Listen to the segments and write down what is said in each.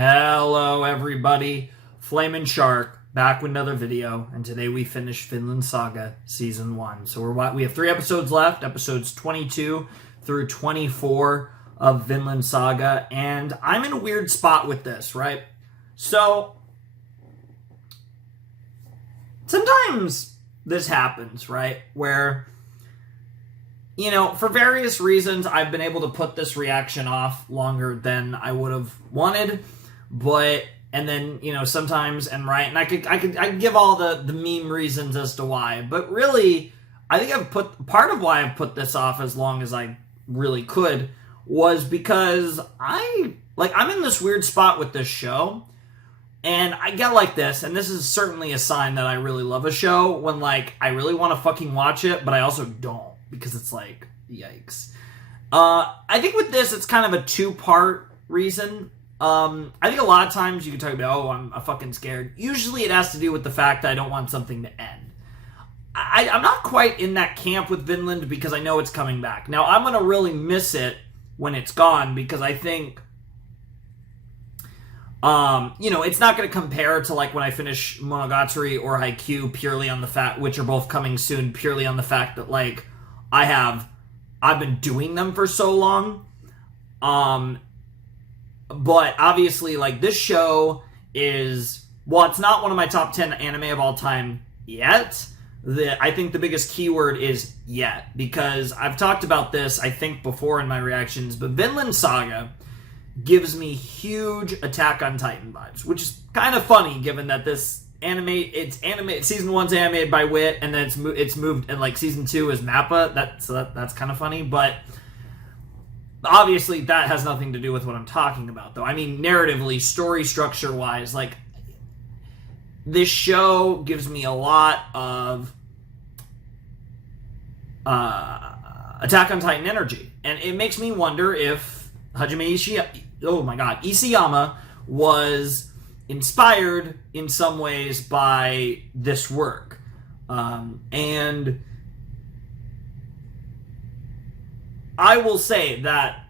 Hello everybody, Flamin' Shark, back with another video, and today we finished Vinland Saga Season 1. So we have 3 episodes left, episodes 22 through 24 of Vinland Saga, and I'm in a weird spot with this, right? So, sometimes this happens, right? Where, you know, for various reasons, I've been able to put this reaction off longer than I would have wanted. But, and then, you know, sometimes, and right, and I could give all the meme reasons as to why, but really, I think part of why I've put this off as long as I really could was because I'm in this weird spot with this show, and I get like this, and this is certainly a sign that I really love a show, when, like, I really want to fucking watch it, but I also don't, because it's like, yikes. I think with this, it's kind of a two-part reason. I think a lot of times you can talk about, oh, I'm fucking scared. Usually it has to do with the fact that I don't want something to end. I'm not quite in that camp with Vinland because I know it's coming back. Now, I'm going to really miss it when it's gone because I think, you know, it's not going to compare to like when I finish Monogatari or Haikyuu purely on the fact, which are both coming soon, purely on the fact that like I've been doing them for so long. But obviously, like, this show is, well, it's not one of my top 10 anime of all time yet. I think the biggest keyword is yet, because I've talked about this, I think, before in my reactions, but Vinland Saga gives me huge Attack on Titan vibes, which is kind of funny, given that this season 1's animated by Wit, and then it's moved, and, like, season 2 is Mappa, that's kind of funny, but obviously, that has nothing to do with what I'm talking about, though. I mean, narratively, story structure-wise, like, this show gives me a lot of Attack on Titan energy. And it makes me wonder if Isayama was inspired in some ways by this work. And I will say that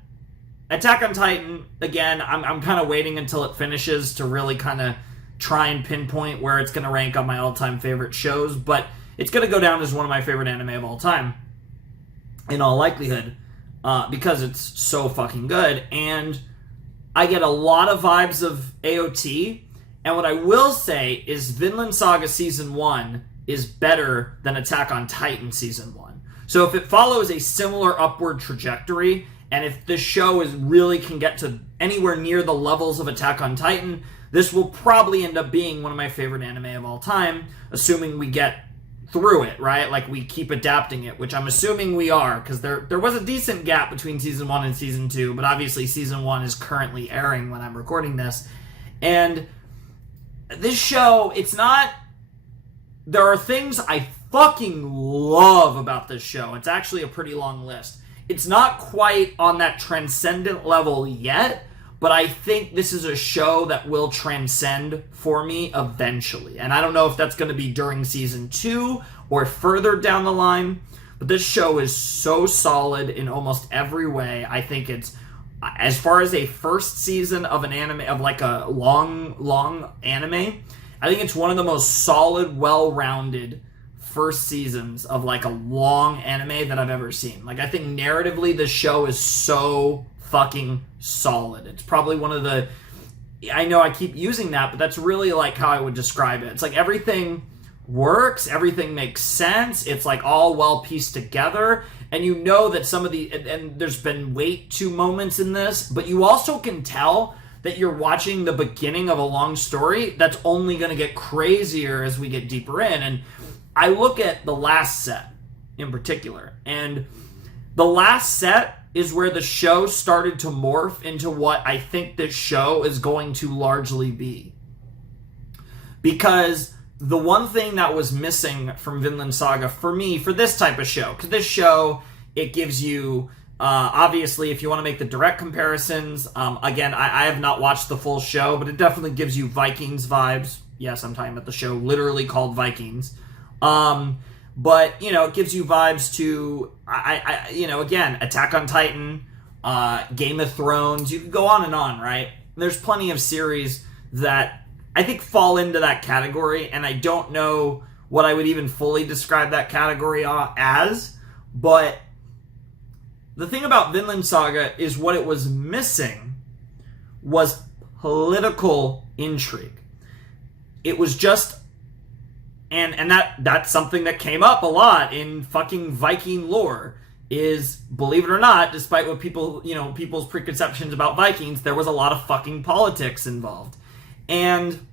Attack on Titan, again, I'm kind of waiting until it finishes to really kind of try and pinpoint where it's going to rank on my all-time favorite shows, but it's going to go down as one of my favorite anime of all time, in all likelihood, because it's so fucking good, and I get a lot of vibes of AOT, and what I will say is Vinland Saga Season 1 is better than Attack on Titan Season 1. So if it follows a similar upward trajectory, and if this show really can get to anywhere near the levels of Attack on Titan, this will probably end up being one of my favorite anime of all time, assuming we get through it, right? Like, we keep adapting it, which I'm assuming we are, because there was a decent gap between Season 1 and Season 2, but obviously Season 1 is currently airing when I'm recording this. And this show, it's not... There are things I fucking love about this show. It's actually a pretty long list. It's not quite on that transcendent level yet, but I think this is a show that will transcend for me eventually. And I don't know if that's going to be during Season 2 or further down the line, but this show is so solid in almost every way. I think it's, as far as a first season of an anime, of like a long anime, I think it's one of the most solid, well-rounded first seasons of like a long anime that I've ever seen. Like, I think narratively this show is so fucking solid. It's probably one of the... I know I keep using that, but that's really like how I would describe it. It's like everything works, everything makes sense, it's like all well pieced together, and you know that some of the... And there's been wait to moments in this, but you also can tell that you're watching the beginning of a long story that's only going to get crazier as we get deeper in. And I look at the last set in particular, and the last set is where the show started to morph into what I think this show is going to largely be. Because the one thing that was missing from Vinland Saga for me, for this type of show, because this show, it gives you... obviously, if you want to make the direct comparisons, again, I have not watched the full show, but it definitely gives you Vikings vibes. Yes, I'm talking about the show literally called Vikings. But, you know, it gives you vibes to, you know, again, Attack on Titan, Game of Thrones. You could go on and on, right? there's plenty of series that I think fall into that category, and I don't know what I would even fully describe that category as, but the thing about Vinland Saga is what it was missing was political intrigue. It was just, and that's something that came up a lot in fucking Viking lore, is, believe it or not, despite what people's preconceptions about Vikings, there was a lot of fucking politics involved. And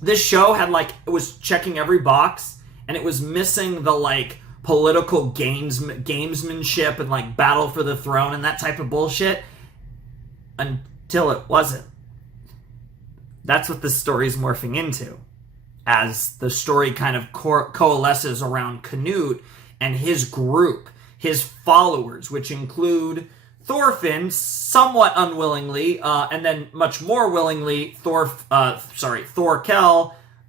this show had, it was checking every box, and it was missing the, political gamesmanship and, battle for the throne and that type of bullshit until it wasn't. That's what this story's morphing into, as the story kind of coalesces around Canute and his group, his followers, which include Thorfinn, somewhat unwillingly, and then much more willingly, Thorkel,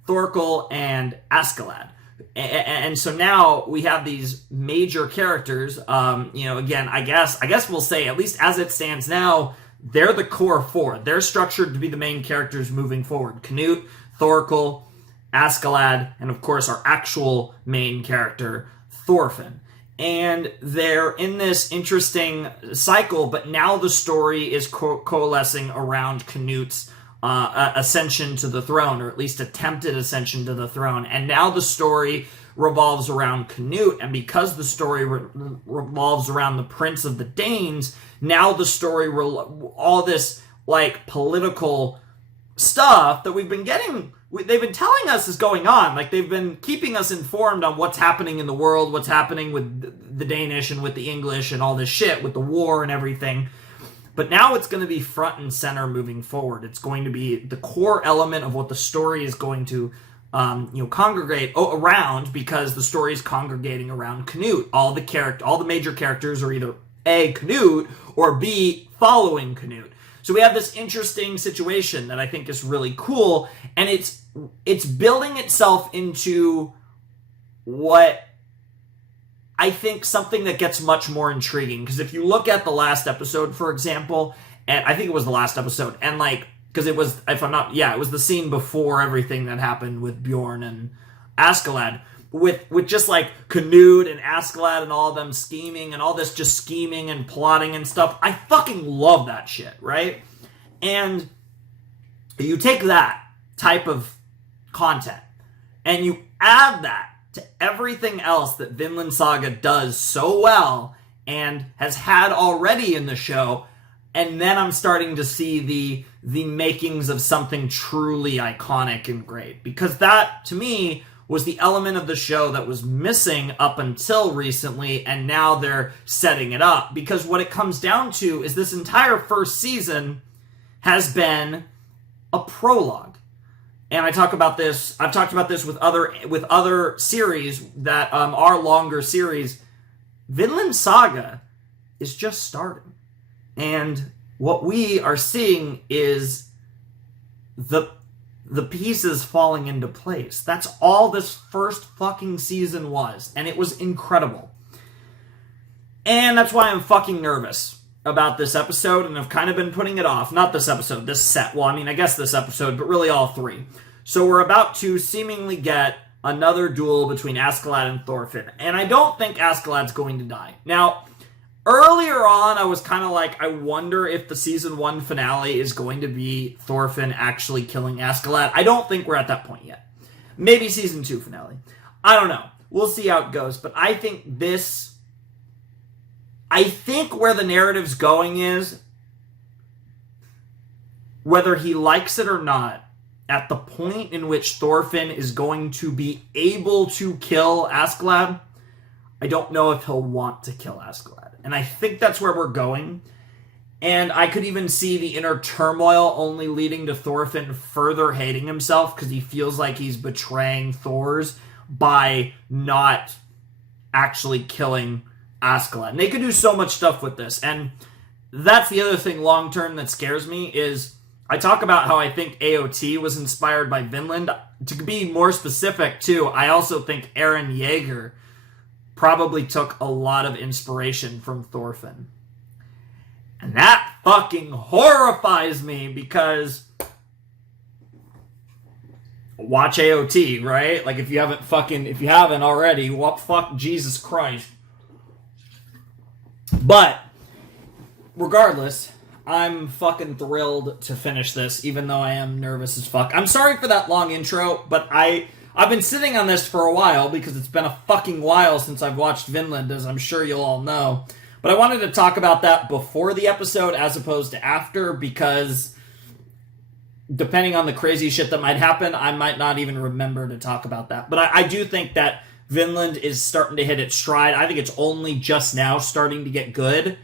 Thorkel, and Askeladd. And so now we have these major characters. Again, I guess we'll say, at least as it stands now, they're the core four. They're structured to be the main characters moving forward. Canute, Thorkel, Askeladd, and of course our actual main character, Thorfinn. And they're in this interesting cycle, but now the story is coalescing around Canute's ascension to the throne, or at least attempted ascension to the throne. And now the story revolves around Canute, and because the story revolves around the Prince of the Danes, now the story, all this political stuff that we've been getting, they've been telling us is going on. They've been keeping us informed on what's happening in the world, what's happening with the Danish and with the English and all this shit, with the war and everything. But now it's going to be front and center moving forward. It's going to be the core element of what the story is going to congregate around, because the story is congregating around Canute. All the major characters are either A, Canute, or B, following Canute. So we have this interesting situation that I think is really cool, and it's building itself into what I think something that gets much more intriguing. Because if you look at the last episode, for example, and I think it was the last episode, and because it was, if I'm not, it was the scene before everything that happened with Bjorn and Askeladd, with just Canute and Askeladd and all of them scheming and all this just scheming and plotting and stuff. I fucking love that shit, right? And you take that type of content and you add that to everything else that Vinland Saga does so well and has had already in the show, and then I'm starting to see the makings of something truly iconic and great. Because that, to me, was the element of the show that was missing up until recently, and now they're setting it up. Because what it comes down to is this entire first season has been a prologue. And I've talked about this with other series that are longer series. Vinland Saga is just starting. And what we are seeing is the pieces falling into place. That's all this first fucking season was. And it was incredible. And that's why I'm fucking nervous about this episode, and I've kind of been putting it off. Not this episode, this set. Well, I mean, I guess this episode, but really all three. So we're about to seemingly get another duel between Askeladd and Thorfinn. And I don't think Askeladd's going to die. Now, earlier on, I was kind of I wonder if the season 1 finale is going to be Thorfinn actually killing Askeladd. I don't think we're at that point yet. Maybe season 2 finale. I don't know. We'll see how it goes. But I think where the narrative's going is, whether he likes it or not, at the point in which Thorfinn is going to be able to kill Askeladd, I don't know if he'll want to kill Askeladd. And I think that's where we're going. And I could even see the inner turmoil only leading to Thorfinn further hating himself because he feels like he's betraying Thor's by not actually killing Askeladd. And they could do so much stuff with this. And that's the other thing long-term that scares me is I talk about how I think AOT was inspired by Vinland. To be more specific, too, I also think Eren Yeager probably took a lot of inspiration from Thorfinn. And that fucking horrifies me because watch AOT, right? Like if you haven't already, what fuck Jesus Christ. But regardless, I'm fucking thrilled to finish this, even though I am nervous as fuck. I'm sorry for that long intro, but I've been sitting on this for a while because it's been a fucking while since I've watched Vinland, as I'm sure you'll all know. But I wanted to talk about that before the episode as opposed to after, because depending on the crazy shit that might happen, I might not even remember to talk about that. But I do think that Vinland is starting to hit its stride. I think it's only just now starting to get good.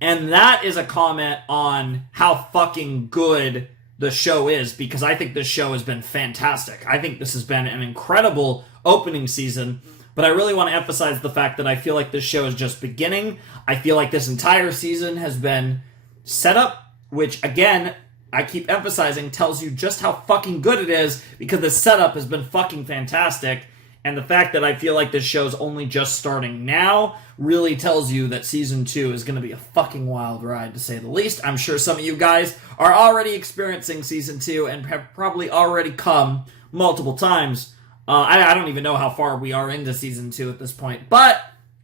And that is a comment on how fucking good the show is, because I think this show has been fantastic. I think this has been an incredible opening season. But I really want to emphasize the fact that I feel like this show is just beginning. I feel like this entire season has been set up, which, again, I keep emphasizing, tells you just how fucking good it is, because the setup has been fucking fantastic. And the fact that I feel like this show's only just starting now really tells you that Season 2 is going to be a fucking wild ride, to say the least. I'm sure some of you guys are already experiencing Season 2 and have probably already come multiple times. I don't even know how far we are into Season 2 at this point, but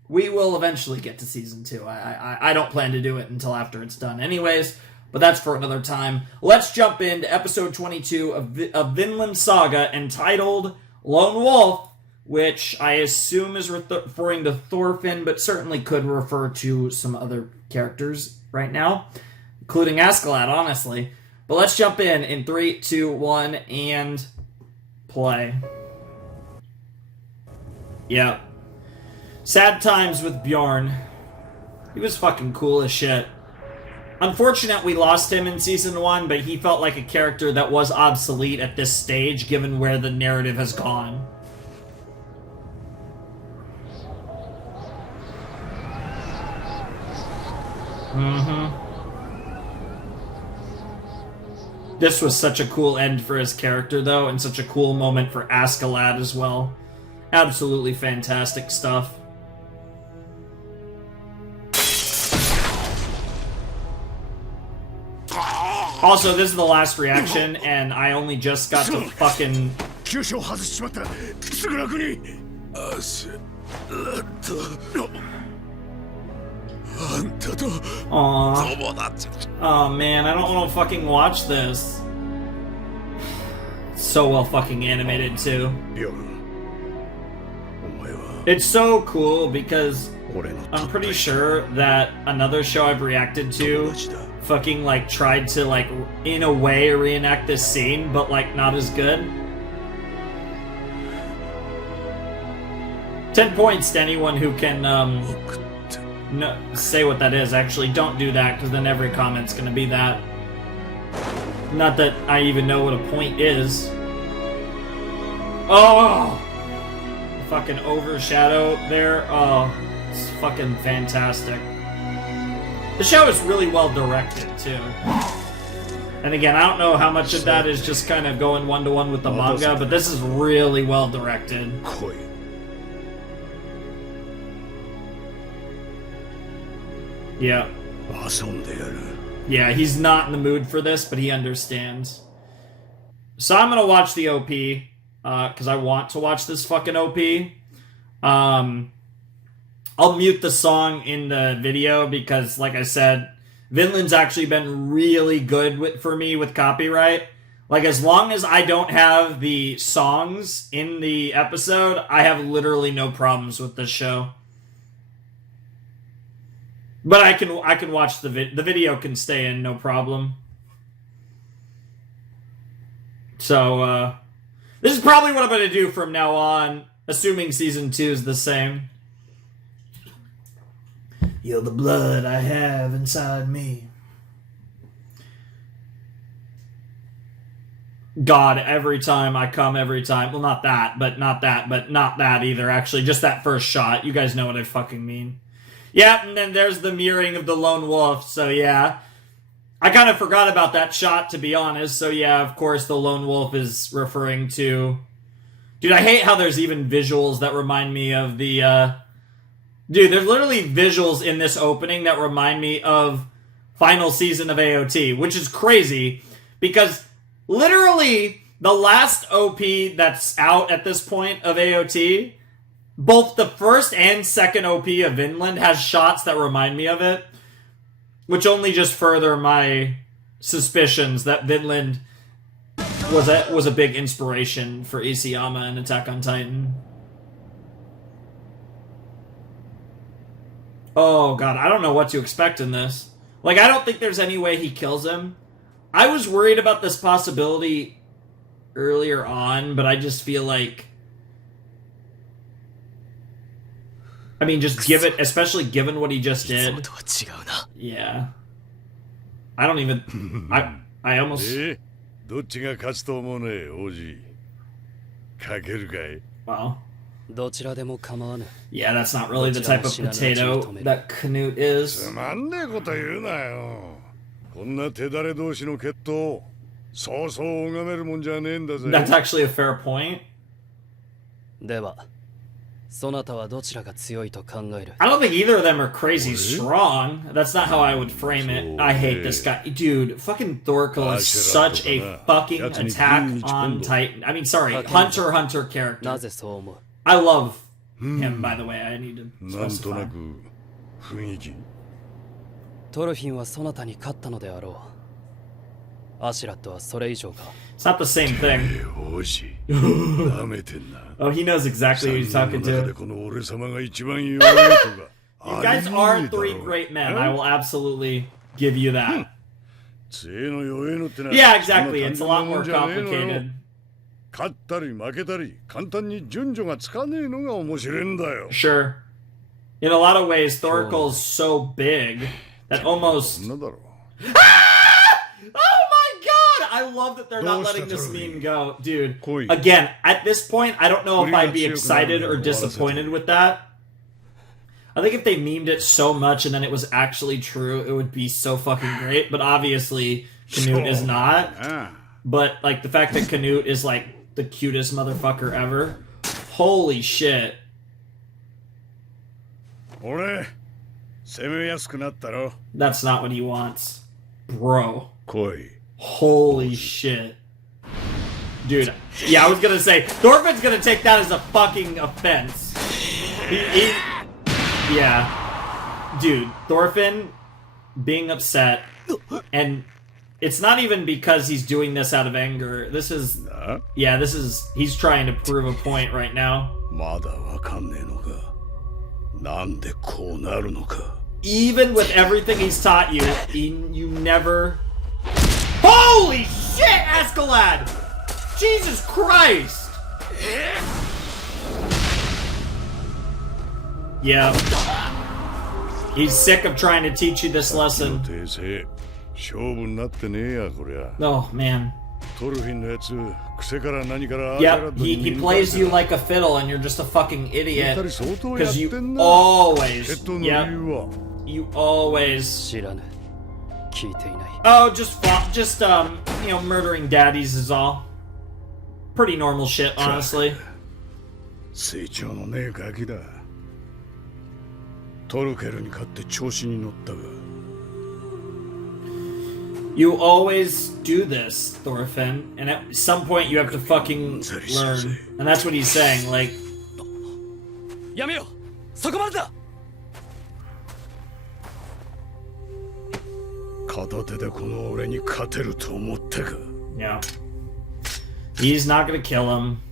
we will eventually get to Season 2. I don't plan to do it until after it's done anyways, but that's for another time. Let's jump into episode 22 of Vinland Saga, entitled Lone Wolf, which I assume is referring to Thorfinn, but certainly could refer to some other characters right now, including Askeladd, honestly. But let's jump in 3, 2, 1, and play. Yep. Sad times with Bjorn. He was fucking cool as shit. Unfortunate we lost him in Season 1, but he felt like a character that was obsolete at this stage, given where the narrative has gone. This was such a cool end for his character, though, and such a cool moment for Askeladd as well. Absolutely fantastic stuff. Also, this is the last reaction, and I only just got to fucking... Aww. Oh man, I don't want to fucking watch this. It's so well fucking animated too. It's so cool because I'm pretty sure that another show I've reacted to fucking like tried to like in a way reenact this scene, but like not as good. 10 points to anyone who can no, say what that is. Actually, don't do that, because then every comment's gonna be that. Not that I even know what a point is. Oh! Fucking overshadow there. Oh, it's fucking fantastic. The show is really well directed, too. And again, I don't know how much of that is just kind of going one-to-one with the manga, but this is really well directed. Yeah. Yeah, he's not in the mood for this, but he understands. So I'm gonna watch the OP, because I want to watch this fucking OP. I'll mute the song in the video, because, like I said, Vinland's actually been really good for me with copyright. Like, as long as I don't have the songs in the episode, I have literally no problems with this show. But I can watch the video can stay in, no problem. So, this is probably what I'm going to do from now on, assuming Season 2 is the same. You're the blood I have inside me. God, every time I come, every time. Well, not that either, actually. Just that first shot. You guys know what I fucking mean. Yeah, and then there's the mirroring of the lone wolf, so yeah. I kind of forgot about that shot, to be honest, so yeah, of course the lone wolf is referring to... Dude, I hate how there's even visuals that remind me of the, Dude, there's literally visuals in this opening that remind me of final season of AOT, which is crazy because literally the last OP that's out at this point of AOT, both the first and second OP of Vinland has shots that remind me of it, which only just further my suspicions that Vinland was a big inspiration for Isayama and Attack on Titan. Oh god, I don't know what to expect in this. Like, I don't think there's any way he kills him. I was worried about this possibility earlier on, but I just feel like... I mean, just give it, especially given what he just did. Yeah. I don't even... I almost... Wow. Yeah, that's not really the type of potato that Canute is. That's actually a fair point. I don't think either of them are crazy strong. That's not how I would frame it. I hate this guy. Dude, fucking Thorkel is such a fucking Attack on Titan. I mean, sorry, Hunter x Hunter character. I love him, by the way. I need to specify. It's not the same thing. Oh, he knows exactly who he's talking to. You guys are three great men. I will absolutely give you that. Yeah, exactly. It's a lot more complicated. Sure. In a lot of ways, Thorkel's so big that almost... I love that they're not letting this meme go. Dude, again, at this point, I don't know if I'd be excited or disappointed with that. I think if they memed it so much and then it was actually true, it would be so fucking great. But obviously, Canute is not. But, like, the fact that Canute is, like, the cutest motherfucker ever. Holy shit. That's not what he wants. Bro. Holy shit. Dude, yeah, I was gonna say, Thorfinn's gonna take that as a fucking offense. Yeah. Dude, Thorfinn being upset, and it's not even because he's doing this out of anger. This is, yeah, this is, he's trying to prove a point right now. Even with everything he's taught you, you never... Holy shit, Escalade! Jesus Christ! Yeah. He's sick of trying to teach you this lesson. Oh, man. Yep, he plays you like a fiddle and you're just a fucking idiot. Because you always... Yep. You always... Oh, just you know, murdering daddies is all. Pretty normal shit, honestly. You always do this, Thorfinn, and at some point you have to fucking learn. And that's what he's saying, like... Yeah. He's not gonna kill him.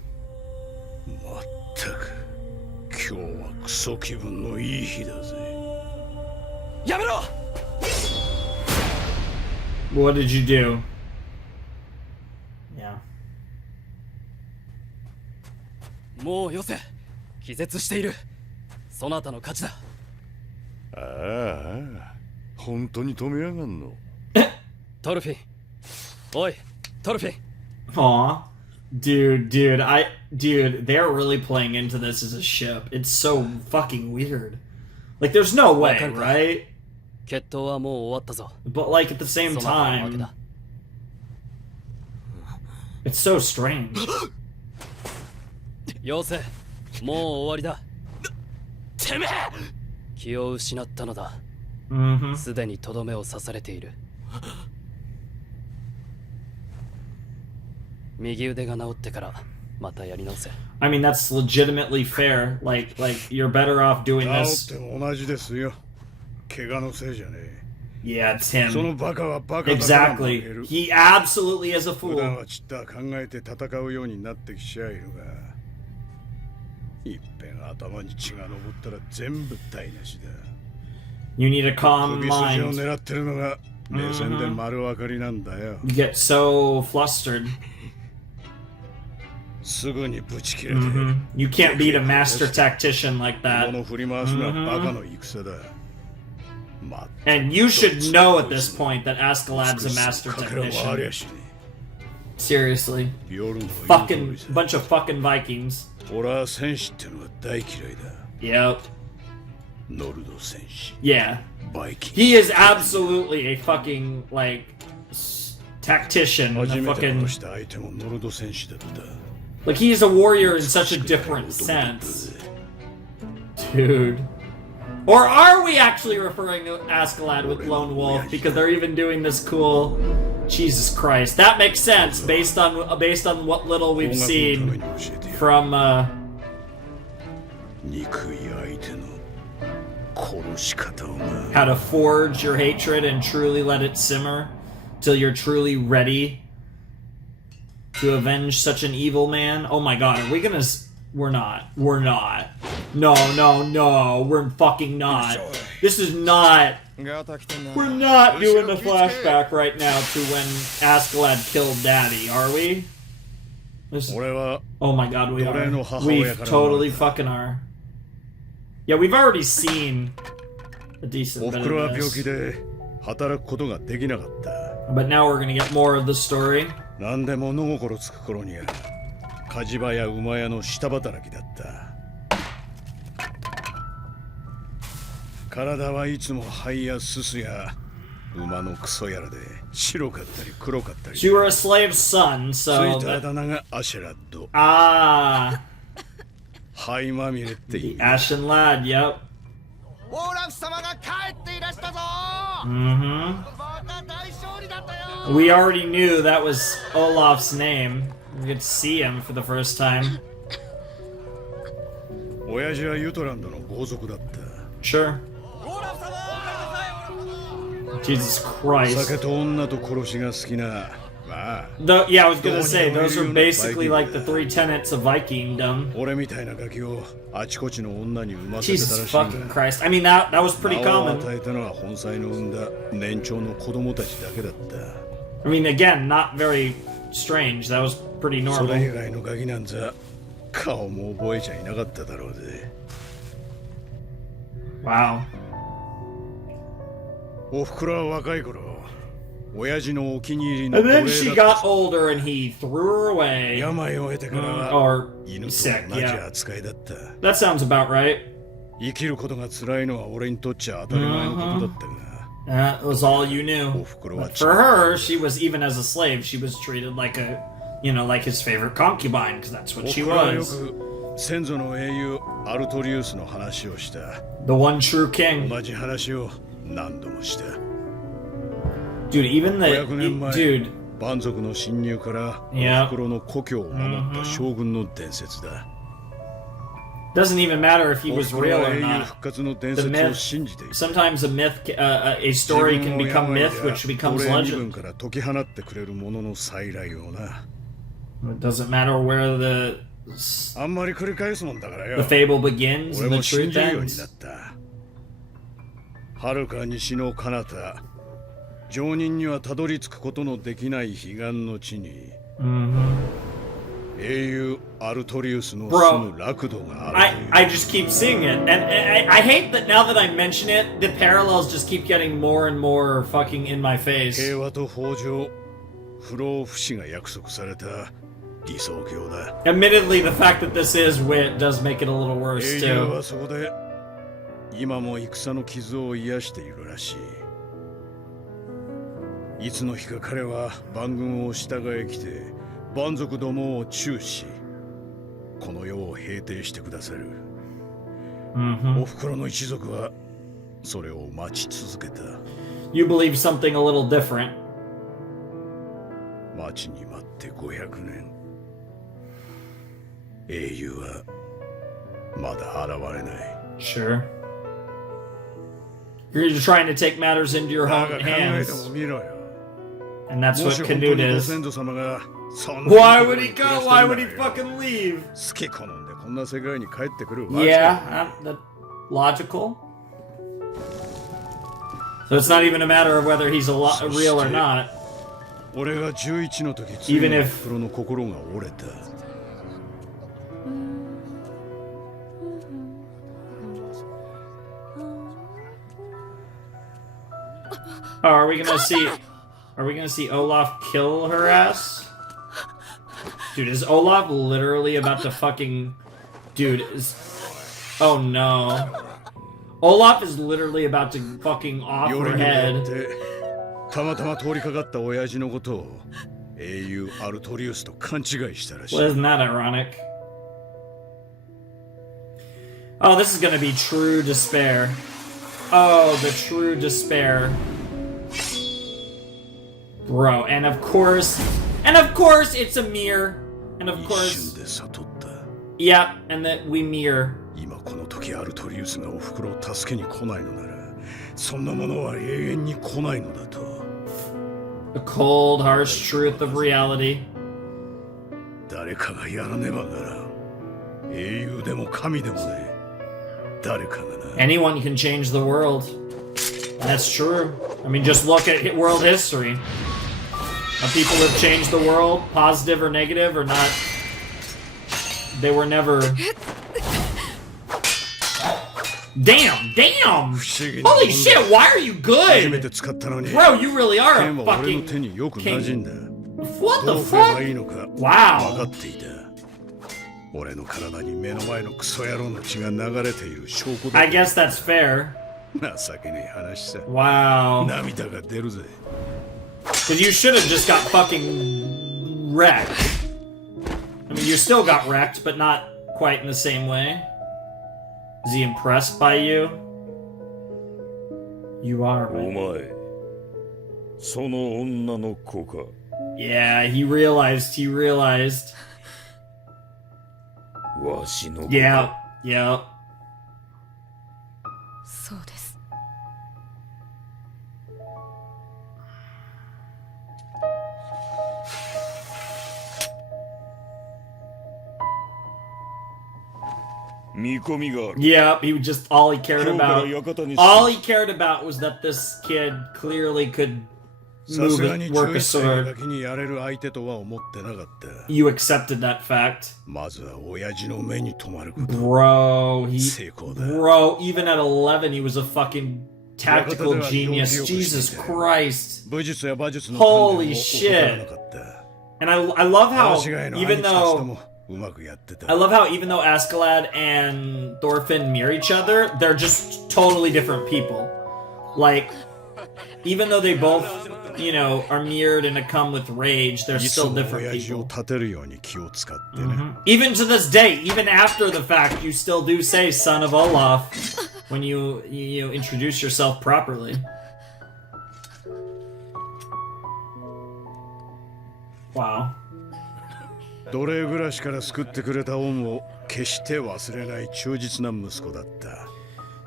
What did you do? Yeah. Aw. Dude, they're really playing into this as a ship. It's so fucking weird. Like, there's no way, right? But, like, at the same time... It's so strange. Mm-hmm. すでにとどめを刺されている。右腕が治ってからまたやり直せ。I mean, that's legitimately fair. Like you're better off doing 治 this. っても同じですよ。怪我のせいじゃねえ。 Yeah, it's そ him. のバカはバカだから負け Exactly. る。 He absolutely is a 普段 fool. はちった考えて戦うようになってきちゃいるが、いっぺん頭に血が上ったら全部台無しだ。 You need a calm 首筋を mind. 狙ってるのが目線で丸分かりなんだよ。 You get so flustered. すぐにブチ切れて。 You can't beat a master tactician like こ that. の振り回すのはバカの戦だ。 And you should know at this point that Askeladd's a master technician. Seriously. Fucking bunch of fucking Vikings. 俺は戦士ってのは大嫌いだ。 Yep. ノルド戦士。 Yeah. バイキン。 He is absolutely a fucking like tactician. 初 A めて fucking 殺した相手もノルド戦士だった。 like he's a warrior in such a different sense. Dude. Or are we actually referring to Askeladd with Lone Wolf because they're even doing this cool? Jesus Christ, that makes sense based on what little we've seen from. 憎い相手の殺し方をな。 How to forge your hatred and truly let it simmer till you're truly ready to avenge such an evil man. Oh my God, are we gonna? We're not. We're not. No, no, no. We're fucking not. This is not. We're not doing the flashback right now to when Askeladd killed Daddy, are we? This, 俺は oh my God, we are. We totally fucking are. Yeah, we've already seen a お decent ふ bit くろは of 病 this. 気で働くことができなかった。 But now we're gonna get more of the story. 何でも物心つく頃には火事場や馬屋の下働きだった。体はいつも灰やすすや馬のクソやらで白かったり黒かったり。 So you were a slave's son, つ so いたあ that, だ名がアシェラッド。 ah, 灰まみれって言 the う。 Ashen Lad, yep. オーラフ様が帰っていらしたぞ。 Mm-hmm. また大勝利だったよ。 We already knew that was Olaf's name. We could see him for the first time. 親父はユトランドの豪族だった。 Sure. オーラフ様、お帰りなさい。 Jesus Christ. 酒と女と殺しが好きな。まあ、 Yeah, I was gonna say, those are basically like the three tenets of Vikingdom. 俺みたいなガキをあちこちの女に産ませてた Jesus らしいん fucking だ。 Christ. I mean, that was pretty 名を common. 与えたのは本妻の産んだ年長の子供たちだけだった。 I mean, again, not very strange. That was pretty それ以 normal. 外のガキなんざ顔も覚えちゃいなかっただろうぜ。 Wow. おふくろは若い頃、親父のお気に入りの And 奴 then 隷 she だっ got older and he threw her た。 away. 病を得てからは Or 犬と sick, 同じ yeah. 扱いだった。 That sounds about right. 生きることが辛いのは俺にとっちゃ当たり前のことだったが、 That was all you knew. おふくろは But for her, she was, even as a slave, she was treated like a, you know, like his favorite concubine, because that's お what ふ she くろはよ was. く先祖の英雄アルトリウスの話をした。 The one true king. 同じ話を何度もした。 Dude, even the, 500年前 dude, 蛮族の侵入からお Yeah. ふくろの故郷を守った将軍の伝説だ。 doesn't even matter if he お was ふくろ real は or 英雄 not. 復活の伝 The 説を myth, 信じている。 sometimes a myth, a story can become myth, which becomes 奴隷身分 legend. から解き放ってくれるものの再来をな。 It doesn't matter where the あんまり繰り返すもんだからよ。 the fable begins 俺 and the も信 truth じるように ends. なった。遥か西の彼方、常人にはたどり着くことのできない彼岸の地に、英雄アルトリウスの住む楽土があるという。 I just keep seeing it, and I hate that now that I mention it, the parallels just keep getting more and more fucking in my face. 平和と豊穣、不老不死が約束された理想郷だ。 Admittedly, the fact that this is wit does make it a little worse 英雄 too. はそこで今も戦の傷を癒しているらしい。いつの日か彼は万軍を従え来て蛮族どもを注し、この世を平定してくださる。おふくろの一族はそれを待ち続けた。 You believe something a little different. 待ちに待って500年。英雄はまだ現れない。 Sure. You're trying to take matters into your だ own が考え hands. てもみろよ。 And that's も what し本当 Canute にご is. 先祖様がそんな Why とこ would ろ he に暮ら go? して Why る would ん he だよ。 fucking leave? 好き好んでこんな世界に帰ってくるわけがない。 Yeah, that logical. So it's not even a matter of whether he's real or not. 俺が11の時、つい Even に if- プロの心が折れた。 Oh, are we gonna see? Are we gonna see Olaf kill her ass? Dude, is Olaf literally about to fucking? Dude, is. Oh no. Olaf is literally about to fucking off 夜 her になっ head. てたまたま通りかかった親父のことを英雄アルトリウスと勘違いしたらしい。 Well, isn't that ironic? Oh, this is gonna be true despair. Oh, the true despair. Bro, and of course, it's a mirror. And of 一 course, 瞬で悟った。 yep, and that we mirror. 今この時アルトリウスがお袋を助けに来ないのなら、そんなものは永遠に来ないのだと。 The cold, harsh truth of reality. 誰かがやらねばならん。英雄でも神でもね。誰かがな。 Anyone can change the world. That's true. I mean, just look at world history. People have changed the world, positive or negative or not. They were never. Damn! Damn! 不思議なもんだ。 Holy shit! Why are you 初めて good, 使ったのに。 bro? You really are 剣 a は俺の手 fucking によく馴染ん king. だ。 What ど the うすれば fuck? いいのか Wow. 分かっていた。俺の体に目の前のクソ野郎の血が流れている証拠だ。 I guess that's fair. 情けねえ話さ。 Wow. 涙が出るぜ。 Because you should have just got fucking wrecked. I mean, you still got wrecked, but not quite in the same way. Is he impressed by you? You are, お man. 前その女の子か。 Yeah, he realized. わしの子か。 Yeah, yeah. そうです。 見込みがある。 Yeah, he just all he cared 今日から about. 館に All he cared about was that this kid clearly could さ move すが it, に work a 11歳だ sword. けにやれる相手とは思ってなかった。 You accepted that fact. まずは親父の目に留まること。 Bro, he 成功だ。 Bro, even at 11, he was a fucking tactical Yakata genius. de wa Jesus yoku Christ. 武術や馬術の Holy 訓練も怠らなかった。 And I love how, 間違いの even 兄貴たちと though, もうまくやってた。 I love how even though Askeladd and Thorfinn mirror each other, they're just totally different people. Like, even though they both, you know, are mirrored and come with rage, they're いつ still も different 親父を people. 立てるように気を使ってね。 Even to this day, even after the fact, you still do say "son of Olaf" when you introduce yourself properly. Wow. 奴隷暮らしから救ってくれた恩を決して忘れない忠実な息子だった。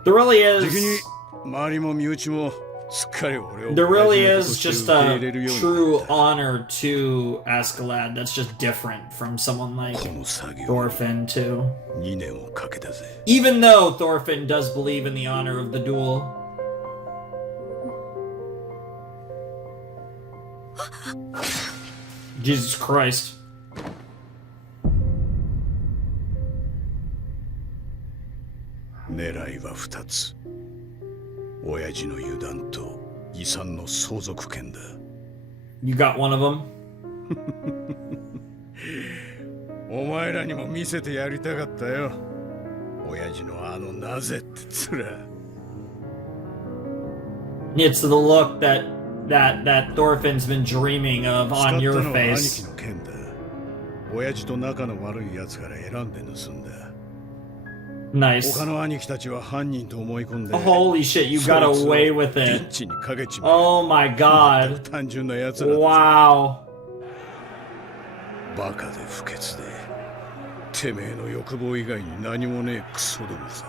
There really 時期に is. 周りも身内もすっかり俺を There really 親 is 父の子として just 受け a 入れるように true なった。 honor to Askeladd that's just different from someone like この作業 Thorfinn too. 2年をかけたぜ。 Even though Thorfinn does believe in the honor of the duel. Jesus Christ. 狙いは2つ。親父の油断と遺産の相続権だ。 You got one of them? お前らにも見せてやりたかったよ。親父のあのなぜって面。 It's the look that Thorfinn's been dreaming of 使った on の your は兄貴 face. の剣だ。親父と仲の悪い奴から選んで盗んだ。Nice. 他の兄貴たちは犯人と思い込んで Holy shit, you got そいつを away with リン it. チにかけちまう Oh my god. 単純な奴らだ Wow. バカで不潔でてめえの欲望以外に何もねえクソどもさ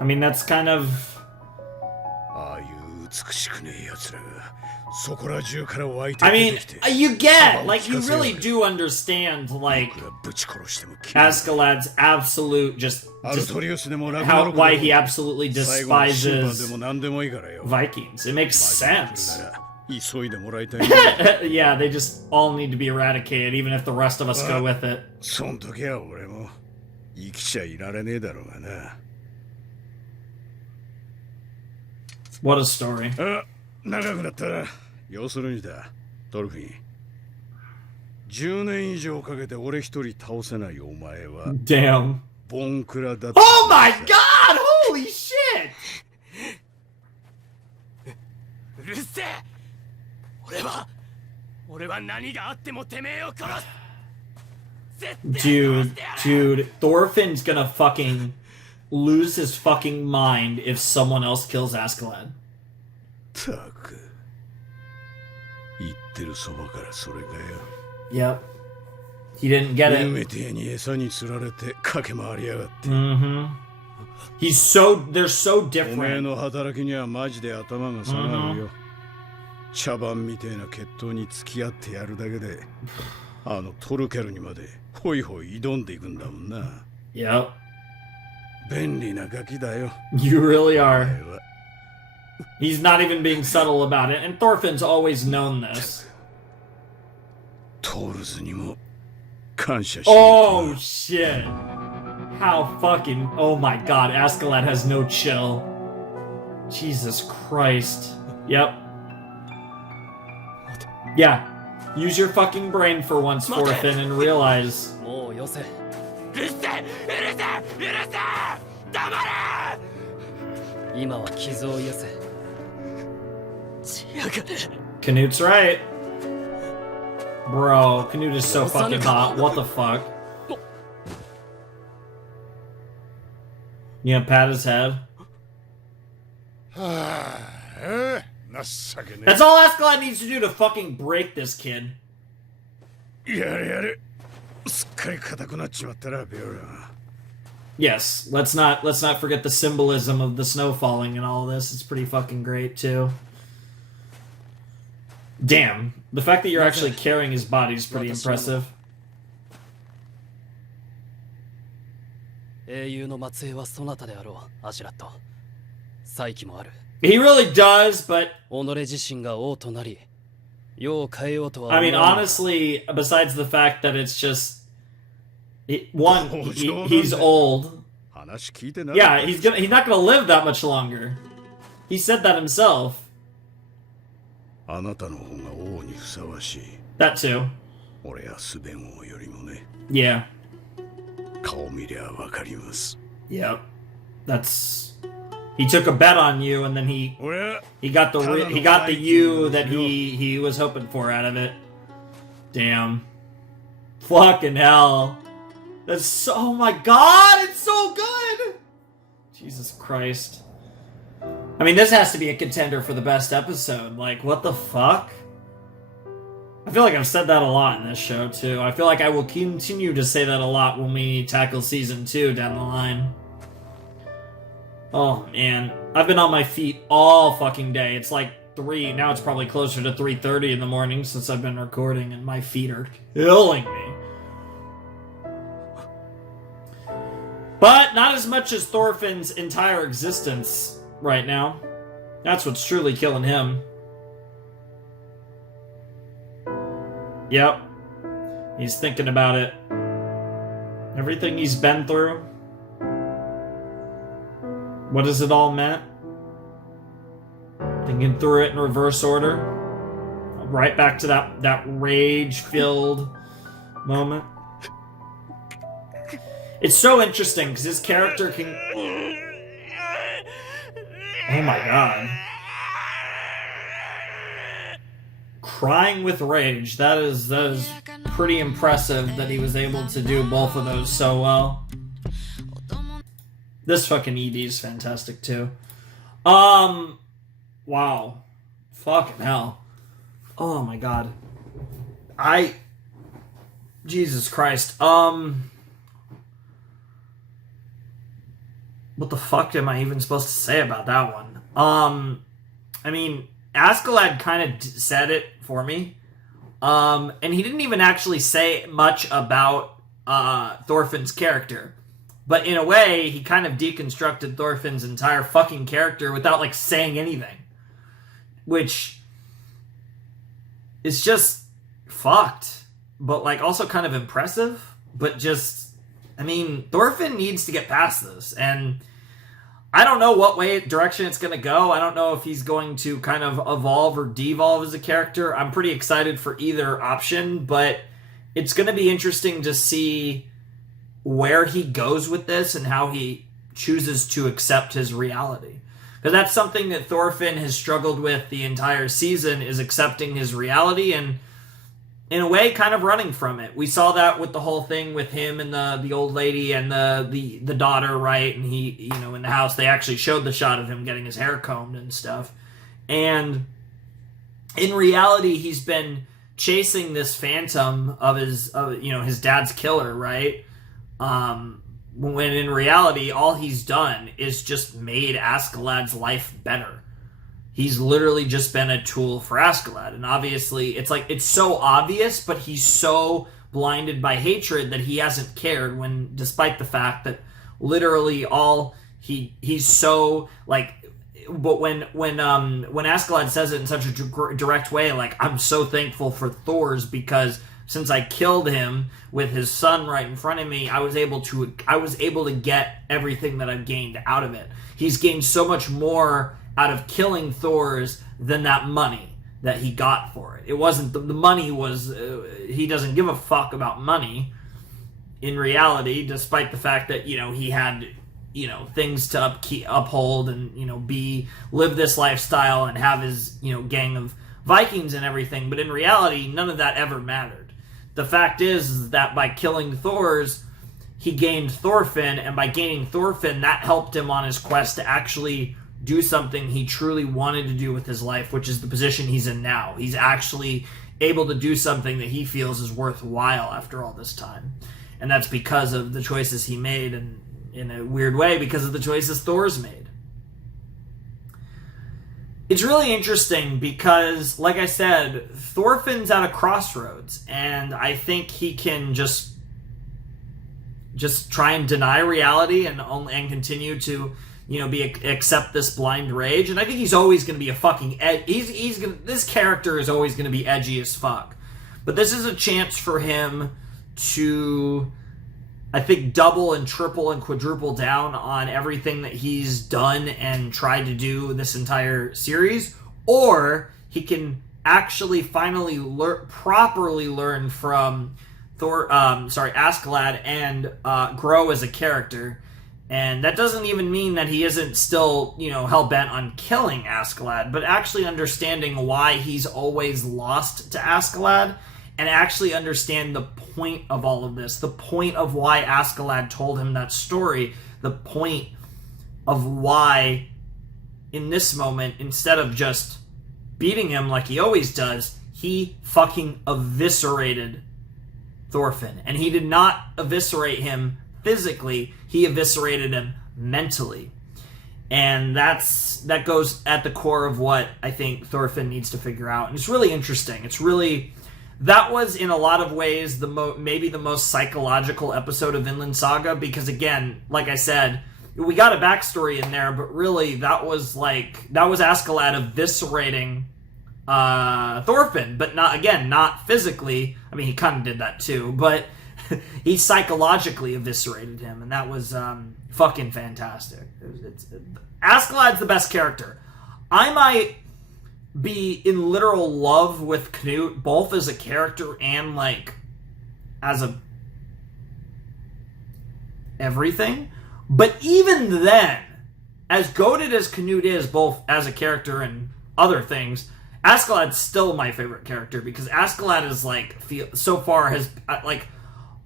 I mean, that's kind of... ああいう美しくねえ奴らがそこら中から湧いて I 出 mean, てきて you get, like, you really do understand, like, 僕らぶち殺しても気になる Askeladd's absolute, just アルトリウスでもラグナ how, ロクで why も he absolutely 最後の審判で despises も何でもいいからよ Vikings. It makes マジで sense. 来るなら急いでもらいたい Yeah, they just all need to be eradicated, even if the rest of us go with it. そん時は俺も生きちゃいられねえだろうがな What a story. あ、長くなったな要するにだトルフィン10年以上かけて俺一人倒せないお前は Damn. ボンクラだ Oh my god! Holy shit! うるせえ俺は何があってもてめえを殺す Dude, Thorfinn's gonna fucking lose his fucking mind if someone else kills Askeladd. たく言ってるそばからそれかよ Yep. He didn't get ユ it. メティアに餌に釣られて駆け回りやがって Mm-hmm. They're so おめえ different. の働きにはマジで頭が下がるよ茶番みてえな決闘に付き合ってやるだけであのトルケルにまでホイホイ挑んでいくんだもんな Yep. 便利なガキだよ You really お are. 前は He's not even being subtle about it, and Thorfinn's always known this. トールズにも感謝しないと Oh な shit. How fucking... Oh my god, Askeladd has no chill. Jesus Christ. Yep. Yeah. Use your fucking brain for once, Thorfinn, and realize... もうよせ。うるせえ黙れ今は傷を癒せ。違うか Canute's right. Bro, Canute is so fucking hot. What the fuck? You gonna pat his head? 情けね That's all Askeladd needs to do to fucking break this kid. えやれやれすっかり硬くなっちまったらビオラ Yes, let's not forget the symbolism of the snow falling and all this. It's pretty fucking great too. Damn, the fact that you're actually carrying his body is pretty impressive. 英雄の末裔はそなたであろう、アシュラット。再起もある。 He really does, but 己自身が王となり、世を変えようとは I mean, 思わない。 honestly, besides the fact that it's just one, he's old. 話聞いてない Yeah, he's not gonna live that much longer. He said that himself. あなたの方が王にふさわしい That too. 俺やスベン王よりもね Yeah. 顔見りゃわかります Yep. That's. He took a bet on you, and then he 俺は got the you that he was hoping for out of it. Damn. Fucking hell. That's so. Oh my god, it's so good. Jesus Christ. I mean, this has to be a contender for the best episode. Like, what the fuck? I feel like I've said that a lot in this show, too. I feel like I will continue to say that a lot when we tackle Season 2 down the line. Oh, man. I've been on my feet all fucking day. It's like 3, now it's probably closer to 3:30 in the morning since I've been recording, and my feet are killing me. But not as much as Thorfinn's entire existence right now. That's what's truly killing him. Yep. He's thinking about it. Everything he's been through. What has it all meant? Thinking through it in reverse order. Right back to that rage-filled moment. It's so interesting because his character can... Oh my god. Crying with rage. That is pretty impressive that he was able to do both of those so well. This fucking ED is fantastic too. Wow. Fucking hell. Oh my god. Jesus Christ. What the fuck am I even supposed to say about that one? I mean, Askeladd kind of said it for me. And he didn't even actually say much about Thorfinn's character. But in a way, he kind of deconstructed Thorfinn's entire fucking character without, like, saying anything. Which is just fucked. But, like, also kind of impressive. But just, I mean, Thorfinn needs to get past this. And I don't know what direction it's going to go. I don't know if he's going to kind of evolve or devolve as a character. I'm pretty excited for either option. But it's going to be interesting to see where he goes with this and how he chooses to accept his reality. Because that's something that Thorfinn has struggled with the entire season, is accepting his reality and, in a way, kind of running from it. We saw that with the whole thing with him and the old lady and the daughter, right? And he, you know, in the house, they actually showed the shot of him getting his hair combed and stuff. And in reality, he's been chasing this phantom of his dad's killer, right? When in reality, all he's done is just made Askeladd's life better. He's literally just been a tool for Askeladd. And obviously, it's so obvious, but he's so blinded by hatred that he hasn't cared, when, despite the fact that literally all he's so, like, but when Askeladd says it in such a direct way, like, I'm so thankful for Thor's, because since I killed him with his son right in front of me, I was able to get everything that I've gained out of it. He's gained so much more out of killing Thor's than that money that he got for it. It wasn't the money was he doesn't give a fuck about money in reality, despite the fact that, you know, he had, you know, things to uphold and, you know, live this lifestyle and have his, you know, gang of Vikings and everything. But in reality, none of that ever mattered. The fact is that by killing Thor's, he gained Thorfinn, and by gaining Thorfinn, that helped him on his quest to actually do something he truly wanted to do with his life, which is the position he's in now. He's actually able to do something that he feels is worthwhile after all this time. And that's because of the choices he made, and in a weird way, because of the choices Thor's made. It's really interesting because, like I said, Thorfinn's at a crossroads, and I think he can just just try and deny reality and continue to, you know, accept this blind rage. And I think he's always going to be a fucking this character is always going to be edgy as fuck. But this is a chance for him to, I think, double and triple and quadruple down on everything that he's done and tried to do this entire series, or he can actually finally properly learn from Askeladd and grow as a character. And that doesn't even mean that he isn't still, you know, hell-bent on killing Askeladd, but actually understanding why he's always lost to Askeladd, and actually understand the point of all of this, the point of why Askeladd told him that story, the point of why, in this moment, instead of just beating him like he always does, he fucking eviscerated Thorfinn. And he did not eviscerate him physically, he eviscerated him mentally. And that goes at the core of what I think Thorfinn needs to figure out. And it's really interesting. That was, in a lot of ways, maybe the most psychological episode of Vinland Saga, because, again, like I said, we got a backstory in there, but really that was Askeladd eviscerating Thorfinn, but not physically. I mean, he kind of did that too, but he psychologically eviscerated him, and that was fucking fantastic. Askeladd's the best character. I might be in literal love with Knut, both as a character and, like, as a everything. But even then, as goated as Knut is, both as a character and other things, Askeladd's still my favorite character, because Askeladd is, like, so far has, like,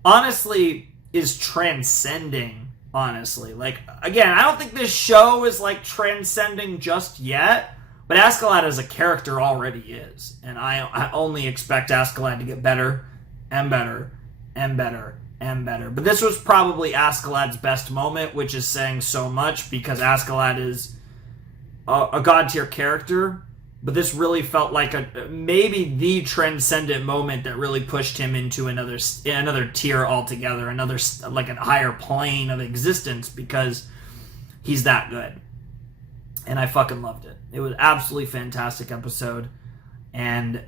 honestly is transcending honestly. Like, again, I don't think this show is, like, transcending just yet, but Askeladd as a character already is. And I only expect Askeladd to get better and better and better and better. But this was probably Askeladd's best moment, which is saying so much, because Askeladd is a god-tier character, but this really felt like maybe the transcendent moment that really pushed him into another tier altogether, another, like, a higher plane of existence, because he's that good. And I fucking loved it. It was absolutely fantastic episode. And,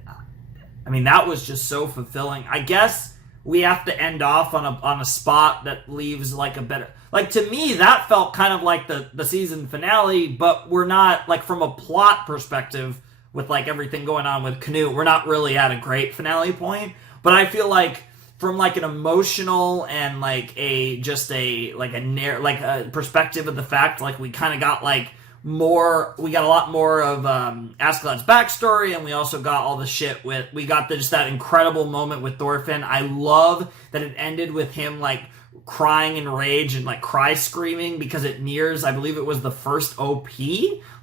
I mean, that was just so fulfilling. I guess we have to end off on a spot that leaves, like, a better... Like, to me, that felt kind of like the season finale, but we're not, like, from a plot perspective, with, like, everything going on with Canute, we're not really at a great finale point. But I feel like, from, like, an emotional and, like, a perspective of the fact, like, we kind of got, like, we got a lot more of Askeladd's backstory, and we also got all the shit we got just that incredible moment with Thorfinn. I love that it ended with him, like, crying in rage and, like, screaming, because it nears, I believe it was the first OP,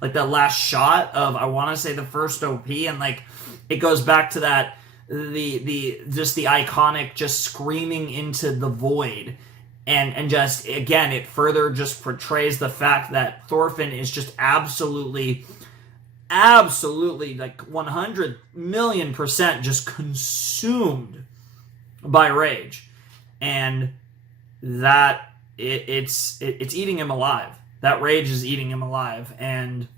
like, that last shot of, I want to say, the first OP, and, like, it goes back to that, the iconic just screaming into the void. And just, again, it further just portrays the fact that Thorfinn is just absolutely, like, 100 million% just consumed by rage. And that, it's eating him alive. That rage is eating him alive. And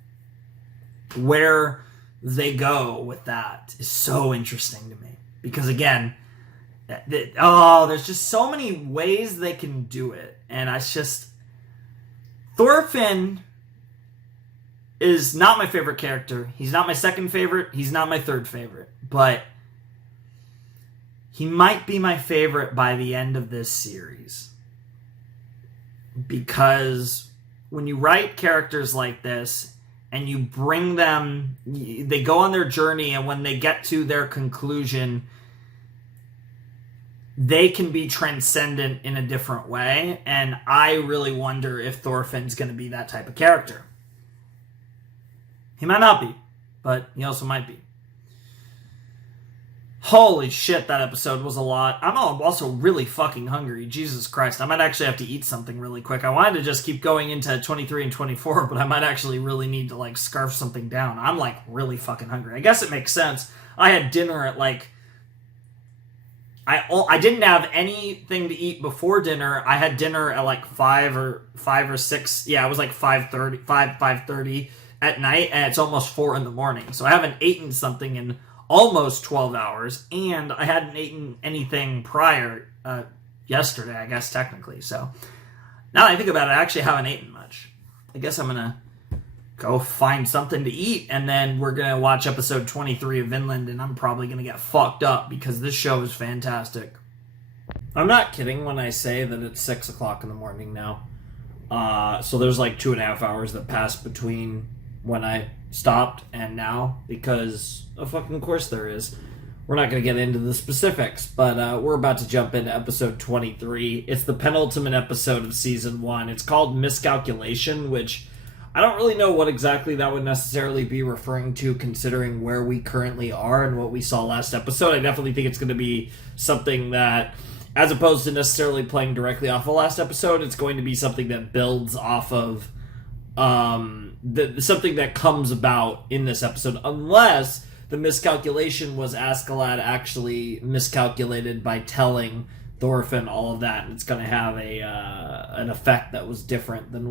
where they go with that is so interesting to me. Because, again... there's just so many ways they can do it. And Thorfinn is not my favorite character. He's not my second favorite. He's not my third favorite. But he might be my favorite by the end of this series. Because when you write characters like this, and you bring them, they go on their journey, and when they get to their conclusion, they can be transcendent in a different way, and I really wonder if Thorfinn's going to be that type of character. He might not be, but he also might be. Holy shit, that episode was a lot. I'm also really fucking hungry. Jesus Christ, I might actually have to eat something really quick. I wanted to just keep going into 23 and 24, but I might actually really need to, like, scarf something down. I'm, like, really fucking hungry. I guess it makes sense. I had dinner at, like... I didn't have anything to eat before dinner. I had dinner at like 5 or 6. Yeah, it was like 5:30 at night, and it's almost 4 in the morning. So I haven't eaten something in almost 12 hours, and I hadn't eaten anything prior yesterday, I guess, technically. So now that I think about it, I actually haven't eaten much. I guess I'm going to go find something to eat, and then we're going to watch episode 23 of Vinland, and I'm probably going to get fucked up because this show is fantastic. I'm not kidding when I say that it's 6 o'clock in the morning now. So there's like 2.5 hours that passed between when I stopped and now, because of fucking course there is. We're not going to get into the specifics, but we're about to jump into episode 23. It's the penultimate episode of season 1. It's called Miscalculation, which... I don't really know what exactly that would necessarily be referring to, considering where we currently are and what we saw last episode. I definitely think it's going to be something that, as opposed to necessarily playing directly off of last episode, it's going to be something that builds off of something that comes about in this episode, unless the miscalculation was Askeladd actually miscalculated by telling Thorfinn all of that, and it's going to have an effect that was different than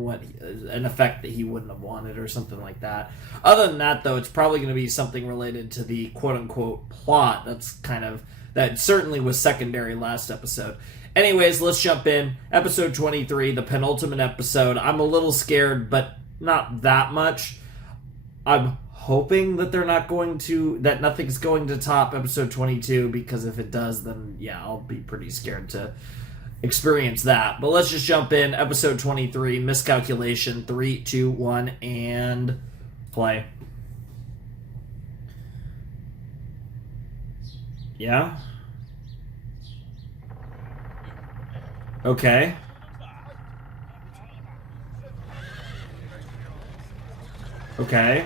an effect that he wouldn't have wanted or something like that. Other than that, though, it's probably going to be something related to the quote-unquote plot that certainly was secondary last episode. Anyways, let's jump in. Episode 23, the penultimate episode. I'm a little scared, but not that much. I'm hoping that that nothing's going to top episode 22, because if it does, then yeah, I'll be pretty scared to experience that. But let's just jump in. Episode 23, Miscalculation. 3, 2, 1, and play. Yeah? Okay.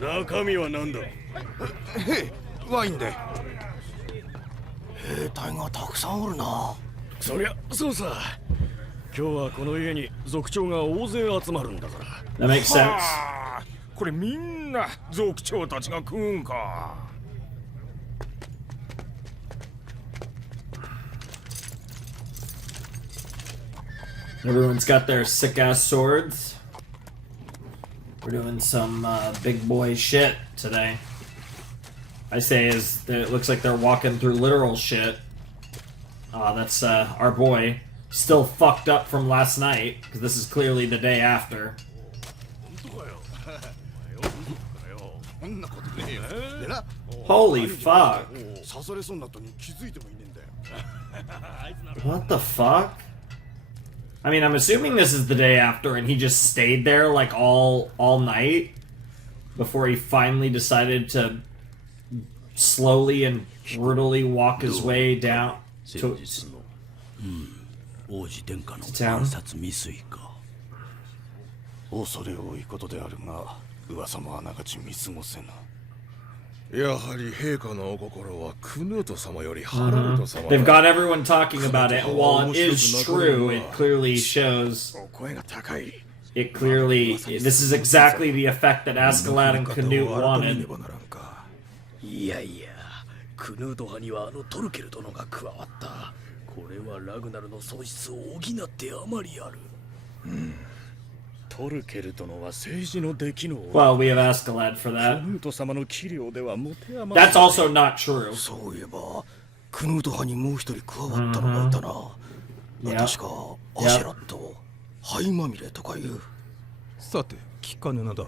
中身は何だ。ワインで兵隊がたくさんおるな。そりゃそうさ。今日はこの家に族長が大勢集まるんだから。 That makes sense. はあ、これみんな族長たちが食うんか。Everyone's got their sick ass swords. We're doing some big boy shit today. I say is that it looks like they're walking through literal shit. That's our boy. Still fucked up from last night, because this is clearly the day after. そんなことねえよ。でな、 Holy fuck. 刺されそうになったのに気づいてもいねえんだよ。 What the fuck? I mean, I'm assuming this is the day after and he just stayed there like all night before he finally decided to slowly and brutally walk his way down to town. 恐れ多いことであるが、噂もあながち見過ごせぬ。やはり陛下のお心はクヌート様よりハラルド様 They've got everyone talking about it, and while it is true, it clearly shows. 声が高い。 It clearly. This is exactly the effect that Askeladd and Canute wanted. いやいや、クヌート派にはあのトルケル殿が加わった。これはラグナルの損失を補ってあまりある。トルケル殿は政治の出来の。 Well, we have Askeladd for that. クヌート様の器量では持て余 That's also not true. そういえば、クヌート派にもう一人加わったのがいたな。確かアシェラット、灰まみれとかいう。さて聞かぬのだ。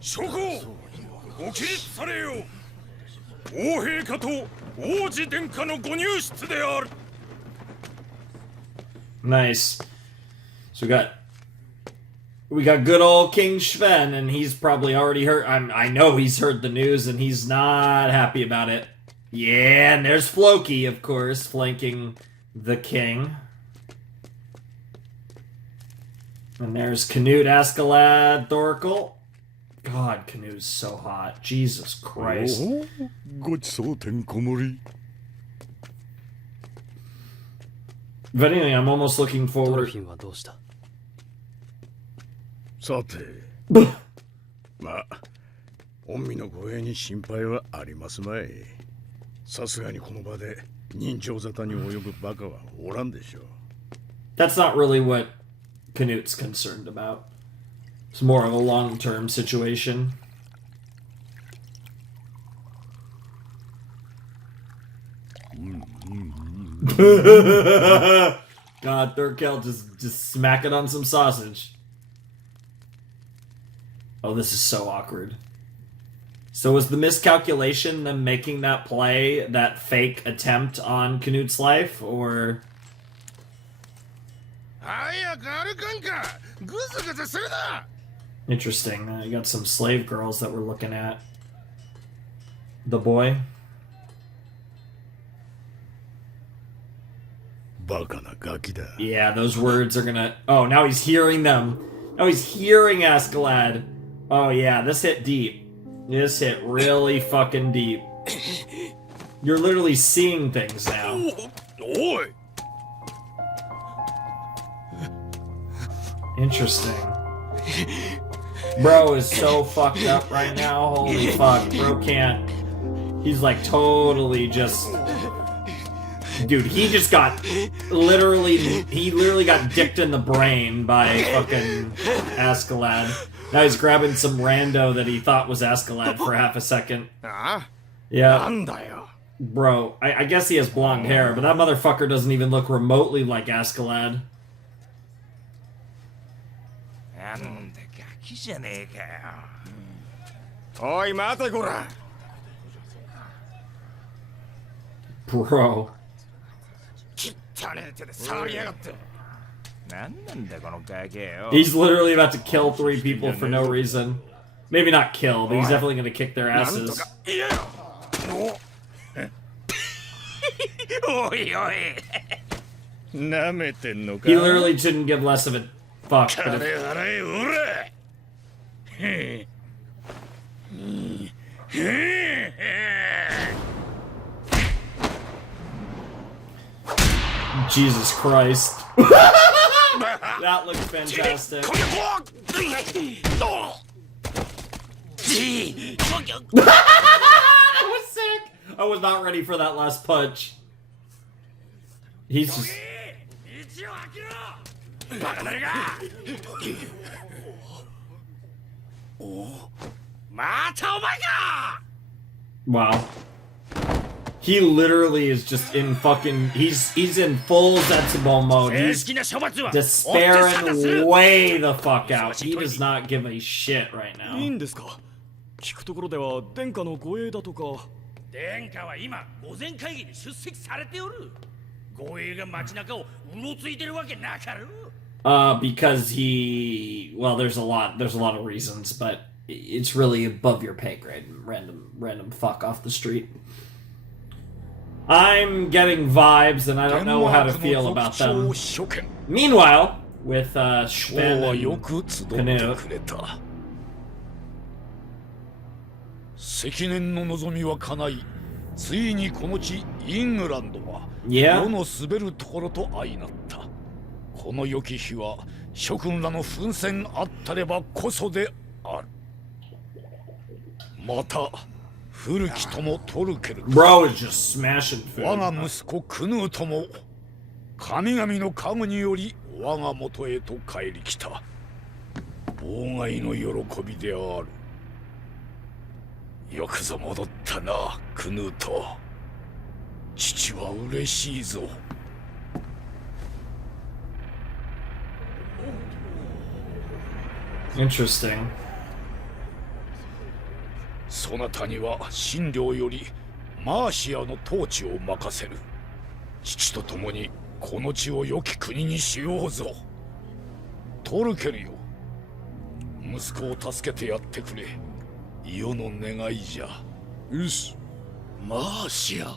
諸侯、ご起立されよ。王陛下と王子殿下のご入室である。 Nice. So we got good old King Sven, and he's probably already heard. I know he's heard the news, and he's not happy about it. Yeah, and there's Floki, of course, flanking the king. And there's Canute, Askeladd, Thorkel. God, Canute's so hot. Jesus Christ. ごちそうてんこ盛り。 But anyway, I'm almost looking ドル forward. フィンはどうした？さてまあ御身の護衛に心配はありますまい。さすがにこの場で人情沙汰に及ぶバカはおらんでしょう。 That's not really what Canute's concerned about. It's more of a long-term situation. God, Thurkel just smack it on some sausage. Oh, this is so awkward. So was the miscalculation them making that play, that fake attempt on Canute's life, or... 早く歩かんか。ぐずぐずするな。 Interesting. You got some slave girls that we're looking at. The boy. バカなガキだ。 Yeah, those words are gonna... Oh, now he's hearing them. Now he's hearing Askeladd. Oh, yeah, this hit deep. This hit really fucking deep. You're literally seeing things now. おい。 Interesting. Bro is so fucked up right now. Holy fuck. Bro can't... He's like totally just... Dude, he just got literally... He literally got dicked in the brain by fucking Askeladd. Now he's grabbing some rando that he thought was Askeladd for half a second. ああ、 Yeah. なんだよ。 Bro, I guess he has blonde hair, but that motherfucker doesn't even look remotely like Askeladd. なんでガキじゃねえかよ。おい、待てこら。 Bro. 汚ねえ手で触りやがって。なんなんだこのガキよ。 He's literally about to kill 3 people for no reason. Maybe not kill, but he's definitely gonna kick their なんと asses. か言えよ。おいおい。なめてんのか。 He literally shouldn't give less of a fuck. 金 But 払えおら。へへへへ。 Jesus Christ. That looks fantastic. That was sick. I was not ready for that last punch. He's just... 道を開けろ。バカ誰が。またお前か。 Wow. He literally is just in fucking... He's in full Zetsubo mode. He's 正式な処罰は despairing way the fuck out. He does not give a shit right いい now. んですか。聞くところでは殿下の護衛だとか。殿下は今御前会議に出席されておる。護衛が街中をうろついてるわけなかろう。 Because he... Well, there's a lot of reasons, but it's really above your pay grade. Random fuck off the street. I'm getting vibes, and I don't know how to feel about them. Meanwhile, with Sven and Canute. 積年の望みは叶い、ついにこの地イングランドは Yeah. 世の滑るところと相なった。この良き日は諸君らの奮戦あったればこそである。また古きともトルケル、 Bro is just smashing 我が food. 息子クヌーとも神々の家具により我が元へと帰り来た。妨害の喜びである。よくぞ戻ったな、クヌート。父は嬉しいぞ。Interesting. そなたには神領よりマーシアの統治を任せる。父と共にこの地を良き国にしようぞ。トルケルよ、息子を助けてやってくれ。世の願いじゃ。よし。マーシア。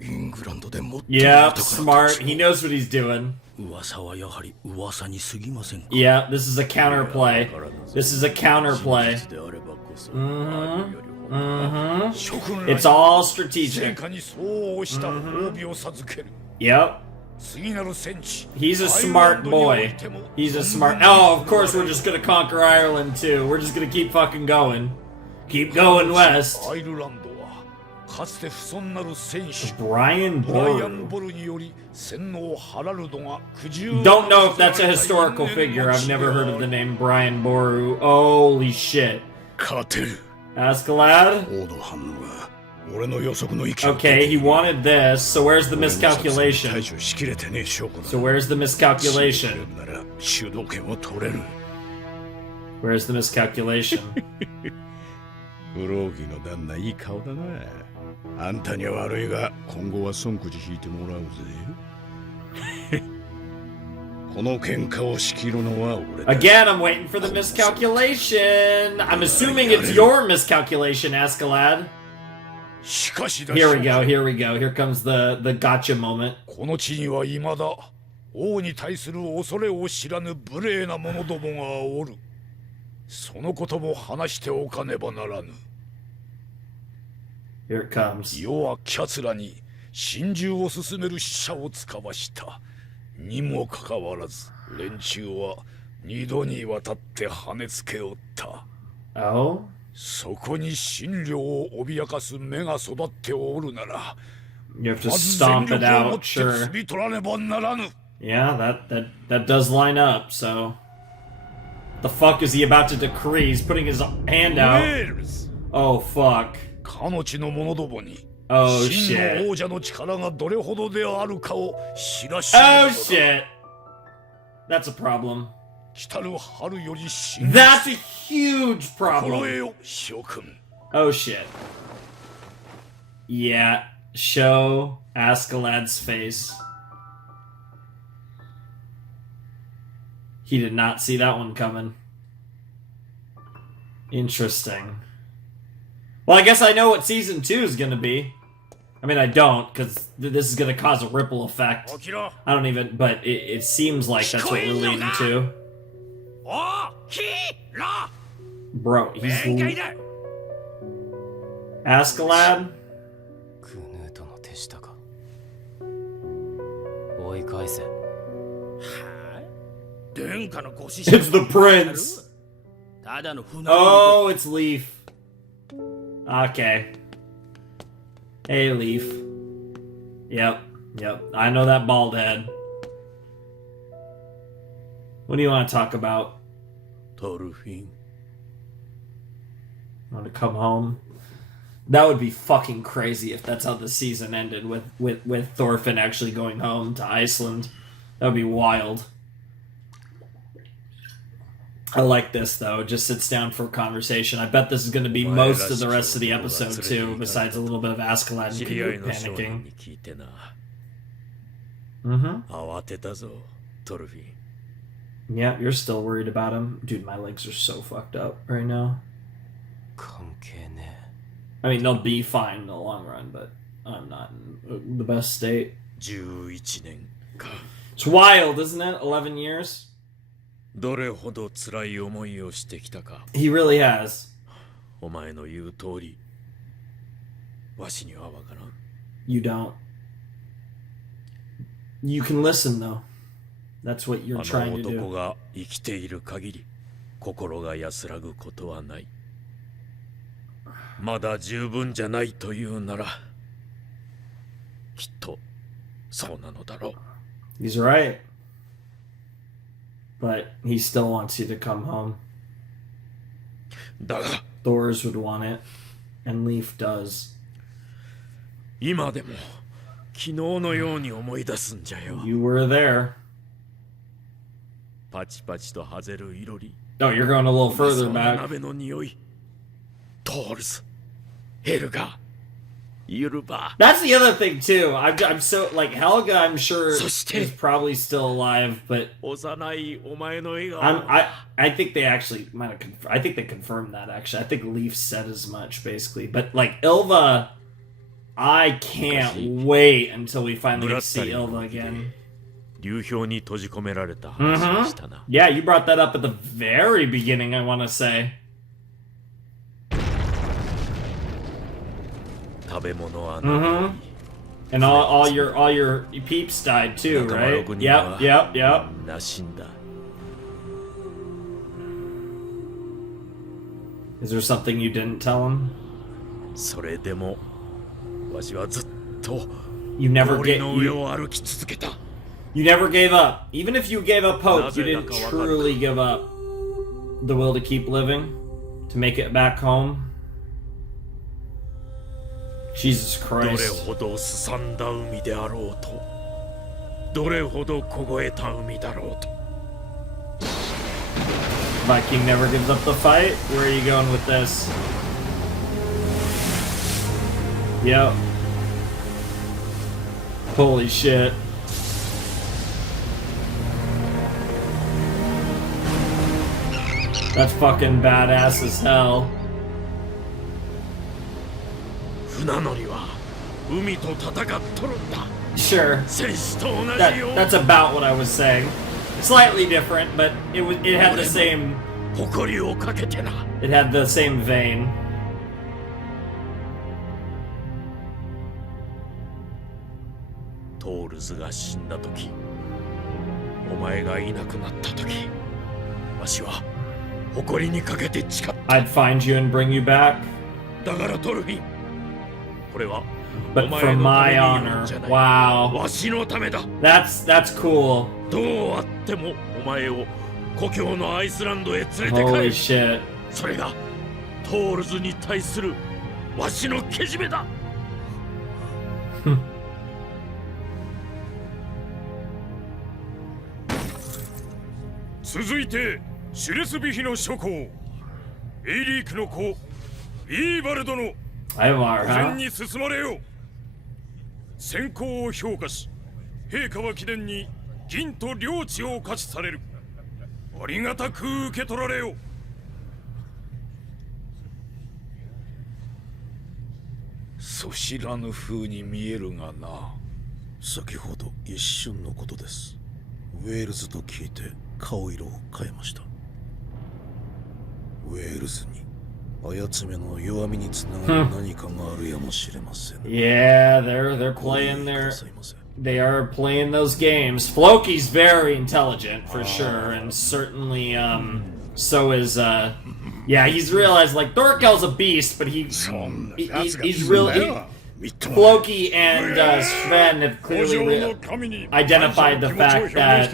イングランドで最も Yeah, smart. He knows what he's doing. 噂はやはり噂に過ぎませんか。 Yeah, this is a counterplay. This is a counterplay. であればこそ Mm-hmm. 諸君ら It's all 戦 strategic. 火に相応した褒美を授ける。 Yep. 次なる戦地。 He's a smart boy. He's a smart... Oh, of course we're just gonna conquer Ireland too. We're just gonna keep fucking going. Keep going west. アイルランドはかつて不遜なる戦士 Brian ブライアン・ Boru. ボルにより洗脳ハラルドが苦渋 Don't know if that's a historical figure. I've never heard of the name Brian Boru. Holy shit. 勝てる。 Askeladd? オード反応が俺の予測の域を Okay, he wanted this, so where's the 対 miscalculation? 処しきれてねえ証拠だ。 So where's the miscalculation? なら主導権を取れる。 Where's the miscalculation? ブローギの旦那いい顔だな。あんたには悪いが今後は損くじ引いてもらうぜ。この喧嘩を仕切るのは俺だ。 Again, I'm waiting for the miscalculation. I'm assuming it's your miscalculation, Askeladd. しかしだ。 Here we go, here we go. Here comes the gotcha moment. この地には未だ王に対する恐れを知らぬ無礼な者どもがおる。そのことも話しておかねばならぬ。 Here it comes. 世は奴らに心中を進める使者を使わしたにもかかわらず、連中は二度にわたって跳ねつけおった。 Oh? そこに神領を脅かす目が育っておるなら、 You have to まず全 stomp 力 it をもっ out, て sure. 摘み取らねばならぬ。 Yeah, that does line up, so... The fuck is he about to decree? He's putting his hand ウ out. ェールズ、 Oh, fuck. かの地の者どもに Oh, 真 shit. の王者の力がどれほどであるかを知らしめ Oh, るのだ。 shit. That's a problem. 来たる春より真 That's a huge 心得 problem. よ、諸君。 Oh, shit. Yeah, show Askeladd's face. He did not see that one coming. Interesting. Well, I guess I know what season 2 is gonna be. I mean, I don't, because this is gonna cause a ripple effect. 起きろ。 I don't even, but it seems like that's what we're leading to. Bro, he's 宴会だ。 Askeladd? クヌートの手下か。追い返せ。殿下のご子息 It's the prince. ただの船 Oh, it's Leaf. Okay. Hey, Leaf. Yep. I know that bald head. What do you want to talk about? トルフィン。 Want to come home? That would be fucking crazy if that's how the season ended with Thorfinn actually going home to Iceland. That would be wild. I like this though. It just sits down for a conversation. I bet this is going to be most of the rest of the episode too, besides a little bit of Askeladd 知 and り合い Canute の商人 panicking. に聞いてな。 Mm-hmm. 慌てたぞ、トルフィン。 Yeah, you're still worried about him. Dude, my legs are so fucked up right now. 関係ね I mean, they'll be fine in the long run, but I'm not in the best state. 11年か。 It's wild, isn't it? 11 years? どれほど辛い思いをしてきたか。 He really has. お前の言う通り、わしにはわからん。 You don't. You can listen, though. That's what you're あ trying の to 男 do. が生きている限り、心が安らぐことはない。まだ十分じゃないというなら、きっとそうなのだろう。 He's right. But he still wants you to come home. だが、 Thors would want it. And Leaf does. 今でも昨日のように思い出すんじゃよ。 You were there. パチパチとはぜるいろり。 Oh, you're going a little further その back. 鍋の匂い。トールズ、ヘルガ、ユルバ。 That's the other thing too. I'm so like Helga. I'm sure そして is probably still alive, but 幼いお前の笑顔。 I think they actually might have. I think they confirmed that actually. I think Leaf said as much basically. But like Ilva, I can't wait until we finally get to see Ilva again. 流氷に閉じ込められた話をしたな。 Yeah, you brought that up at the very beginning. I want to say. 食べ物はな And all your peeps died too, 仲間 right? 6人は Yep. みんな死んだ。 Is there something you didn't tell him? それでもわしはずっと You never 氷 get の上を歩き続けた。 You never gave up. Even if you gave up hope, you didn't なぜだかわかるか。 truly give up the will to keep living, to make it back home. Jesus どれ Christ. ほどすさんだ海であろうと、どれほど凍えた海だろうと。 Viking never gives up the fight? Where are you going with this? Yep. Holy shit. That's fucking badass as hell. 船乗りは海と戦っとるんだ。 Sure. 戦士と同じ That よう that's about what I was saying. Slightly different, but it had the same 誇りをかけてな。 it had the same vein. トールズが死んだ時、お前がいなくなった時、わしは誇りにかけて誓った。 I'd find you and bring you back. だからトルフィン、これは But お前 for のた my めに言うん honor. じゃない。 Wow. わしのためだ。 That's cool. どうあってもお前を故郷のアイスランドへ連れて帰 Holy る。 shit. それがトールズに対するわしのけじめだ。続いてシュレスビヒの諸侯エイリークの子イーバルドの Ivar, 前 huh? に進まれよ。先行を評価し、陛下は貴殿に銀と領地を可視される。ありがたく受け取られよ。そ知らぬ風に見えるがな。先ほど一瞬のことです。ウェールズと聞いて顔色を変えました。ウェールズにあやつめの弱みにつながる何かがあるやもしれません。Yeah, they're playing they are playing those games. Floki's very intelligent for sure, and certainly so is yeah, he's realized like Thorkel's a beast, but he's really Floki and Sven have clearly identified the fact that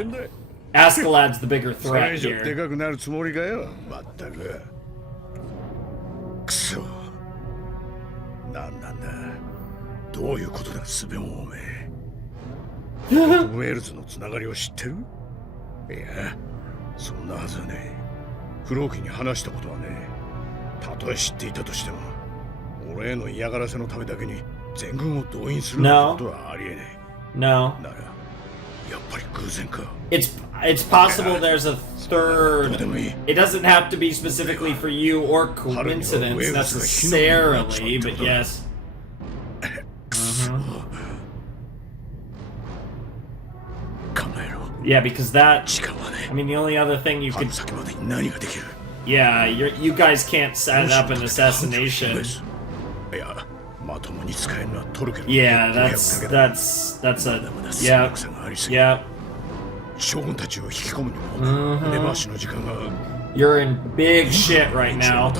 Askeladd's the bigger それ threat 以上 here. でかくなるつもりかよ。まったく。くそ。なんなんだ。どういうことだ、スベンおめえ。ウェールズのつながりを知ってる？いや、そんなはずはねえ。フローキに話したことはねえ。たとえ知っていたとしても、俺への嫌がらせのためだけに全軍を動員するなんてことはありえねえ。No. なら、やっぱり偶然か。It's possible there's a third. It doesn't have to be specifically for you or coincidence necessarily, but yes. Yeah, because that. I mean, the only other thing you could. Yeah, you guys can't set up an assassination. Yeah, that's a. Yeah. Yeah. You're in big shit right now.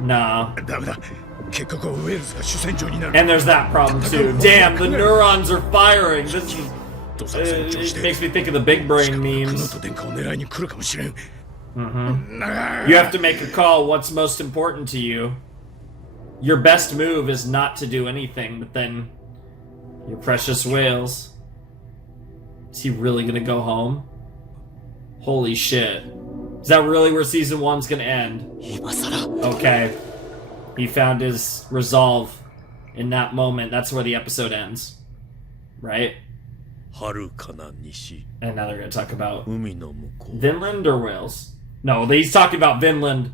Nah. And there's that problem too. Damn, the neurons are firing. This is. It makes me think of the big brain memes. You have to make a call. What's most important to you? Your best move is not to do anything, but then your precious whales. Is he really gonna go home? Holy shit. Is that really where season 1's gonna end? Okay. He found his resolve in that moment. That's where the episode ends. Right? And now they're gonna talk about Vinland or Wales? No, he's talking about Vinland.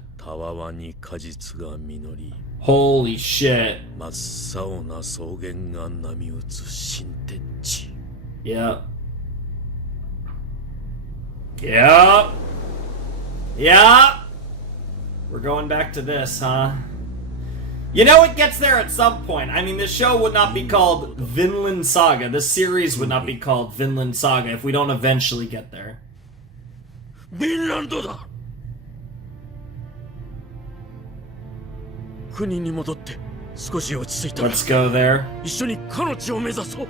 Holy shit. Yep. Yep. Yep. We're going back to this, huh? You know it gets there at some point. I mean, this show would not be called Vinland Saga. This series would not be called Vinland Saga if we don't eventually get there. ヴィンランドだ。国に戻って少し落ち着いたら Let's go there. 一緒に彼の地を目指そう。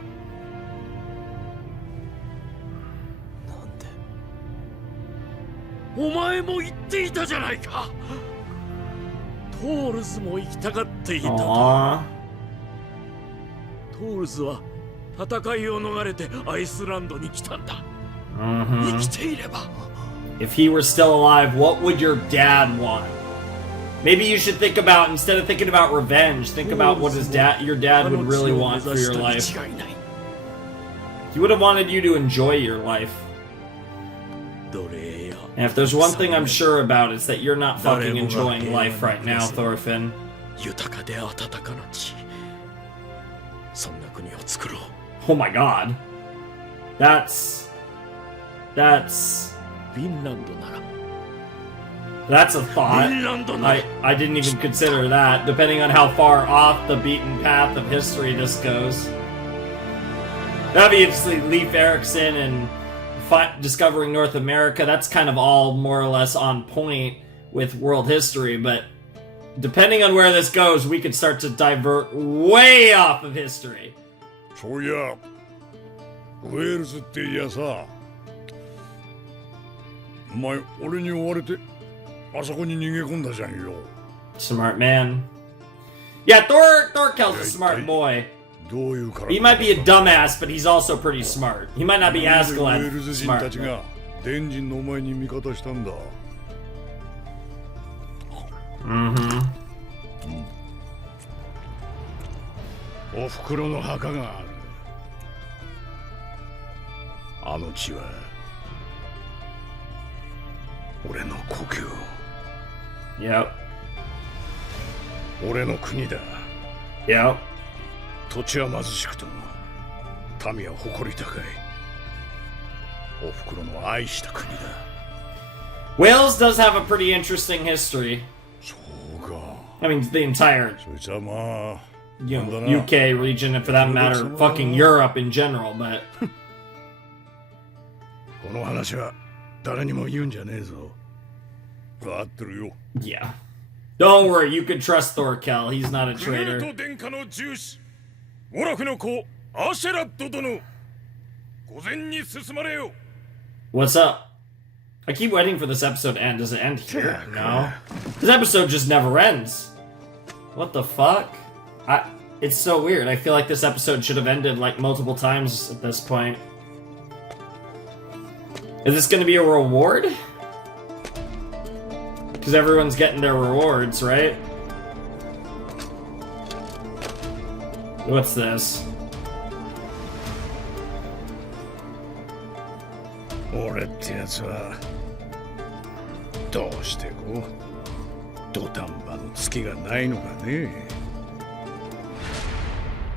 なんでお前も言っていたじゃないか。トールズも行きたがっていた。トールズは戦いを逃れてアイスランドに来たんだ。生きていれば。If he were still alive, what would your dad want? Maybe you should think about, instead of thinking about revenge, think about what your dad would really want for your life. He would have wanted you to enjoy your life. And if there's one thing I'm sure about, it's that you're not fucking enjoying life right now, Thorfinn. Oh my god. That's a thought. I didn't even consider that, depending on how far off the beaten path of history this goes. Obviously, Leif Erikson and discovering North America, that's kind of all more or less on point with world history, but depending on where this goes, we could start to divert way off of history. そういや、ウェールズっていやさ、お前俺に追われてあそこに逃げ込んだじゃんよ。Smart man. Yeah, Thorkel's a smart boy. He might be a dumbass, but he's also pretty smart. He might not be Askeladd smart. たちが伝人のお前に味方したんだ。おふくろの墓がある。あの地は俺の故郷。Yep. 俺の国だ。Yep. 土地は貧しくとも民は誇り高い。おふくろの愛した国だ。Wales does have a pretty interesting history. そうか。 I mean, the entire そいつはまあ、 you なんだ know, な。 UK region, and for that matter, fucking Europe in general, but この話は誰にも言うんじゃねえぞ。分かってるよ。 yeah. Don't worry, you can trust Thorkel. He's not a クヌー traitor. ト殿下の重視ウォラフの子アシェラット殿御前に進まれよ。 What's up? I keep waiting for this episode to end. Does it end here? No. This episode just never ends. What the fuck? It's so weird. I feel like this episode should have ended like multiple times at this point. Is this gonna be a reward? Because everyone's getting their rewards, right? What's this? 俺ってやつはどうしてこう土壇場の月がないのかね。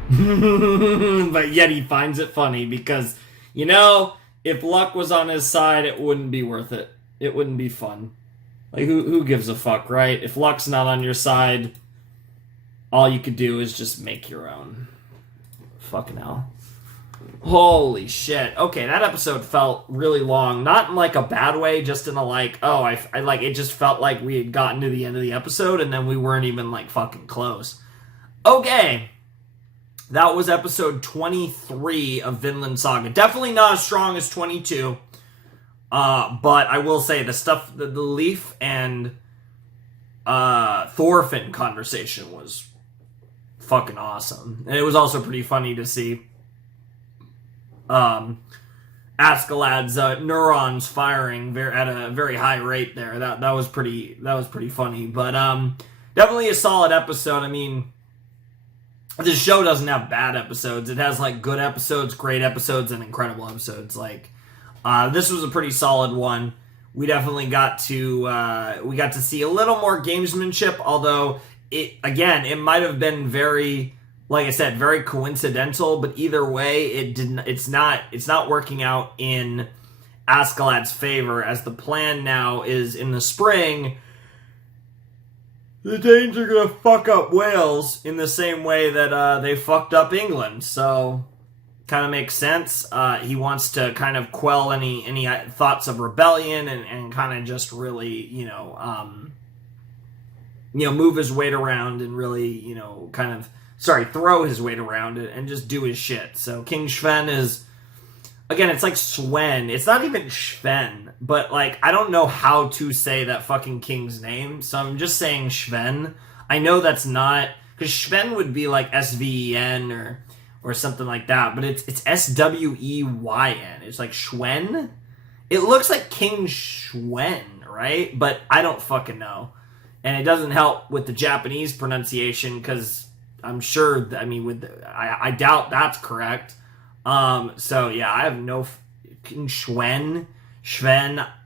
But yet he finds it funny because, you know, if luck was on his side, it wouldn't be worth it. It wouldn't be fun. Like, who gives a fuck, right? If luck's not on your side, all you could do is just make your own. Fucking hell. Holy shit. Okay, that episode felt really long. Not in, like, a bad way, just in a, like, oh, I like, it just felt like we had gotten to the end of the episode, and then we weren't even, like, fucking close. Okay. That was episode 23 of Vinland Saga. Definitely not as strong as 22. But I will say the stuff, the Leaf and Thorfinn conversation was fucking awesome. And it was also pretty funny to see Askeladd's neurons firing at a very high rate there. That was pretty funny. But definitely a solid episode. I mean, this show doesn't have bad episodes. It has like good episodes, great episodes, and incredible episodes. Like this was a pretty solid one. We definitely got to see a little more gamesmanship, although it might have been very, like I said, very coincidental, but either way, it's not working out in Askeladd's favor, as the plan now is in the spring the Danes are gonna fuck up Wales in the same way that they fucked up England. So, kind of makes sense. He wants to kind of quell any thoughts of rebellion and kind of just really, move his weight around and really, throw his weight around and just do his shit. So King Sven is, again, it's like Sven. It's not even Sven, but like, I don't know how to say that fucking king's name, so I'm just saying Sven. I know that's not, because Sven would be like Sven or something like that, but it's Sweyn. It's like Schwen. It looks like King Schwen, right? But I don't fucking know. And it doesn't help with the Japanese pronunciation, because I'm sure, I doubt that's correct. So yeah, I have no King Sven,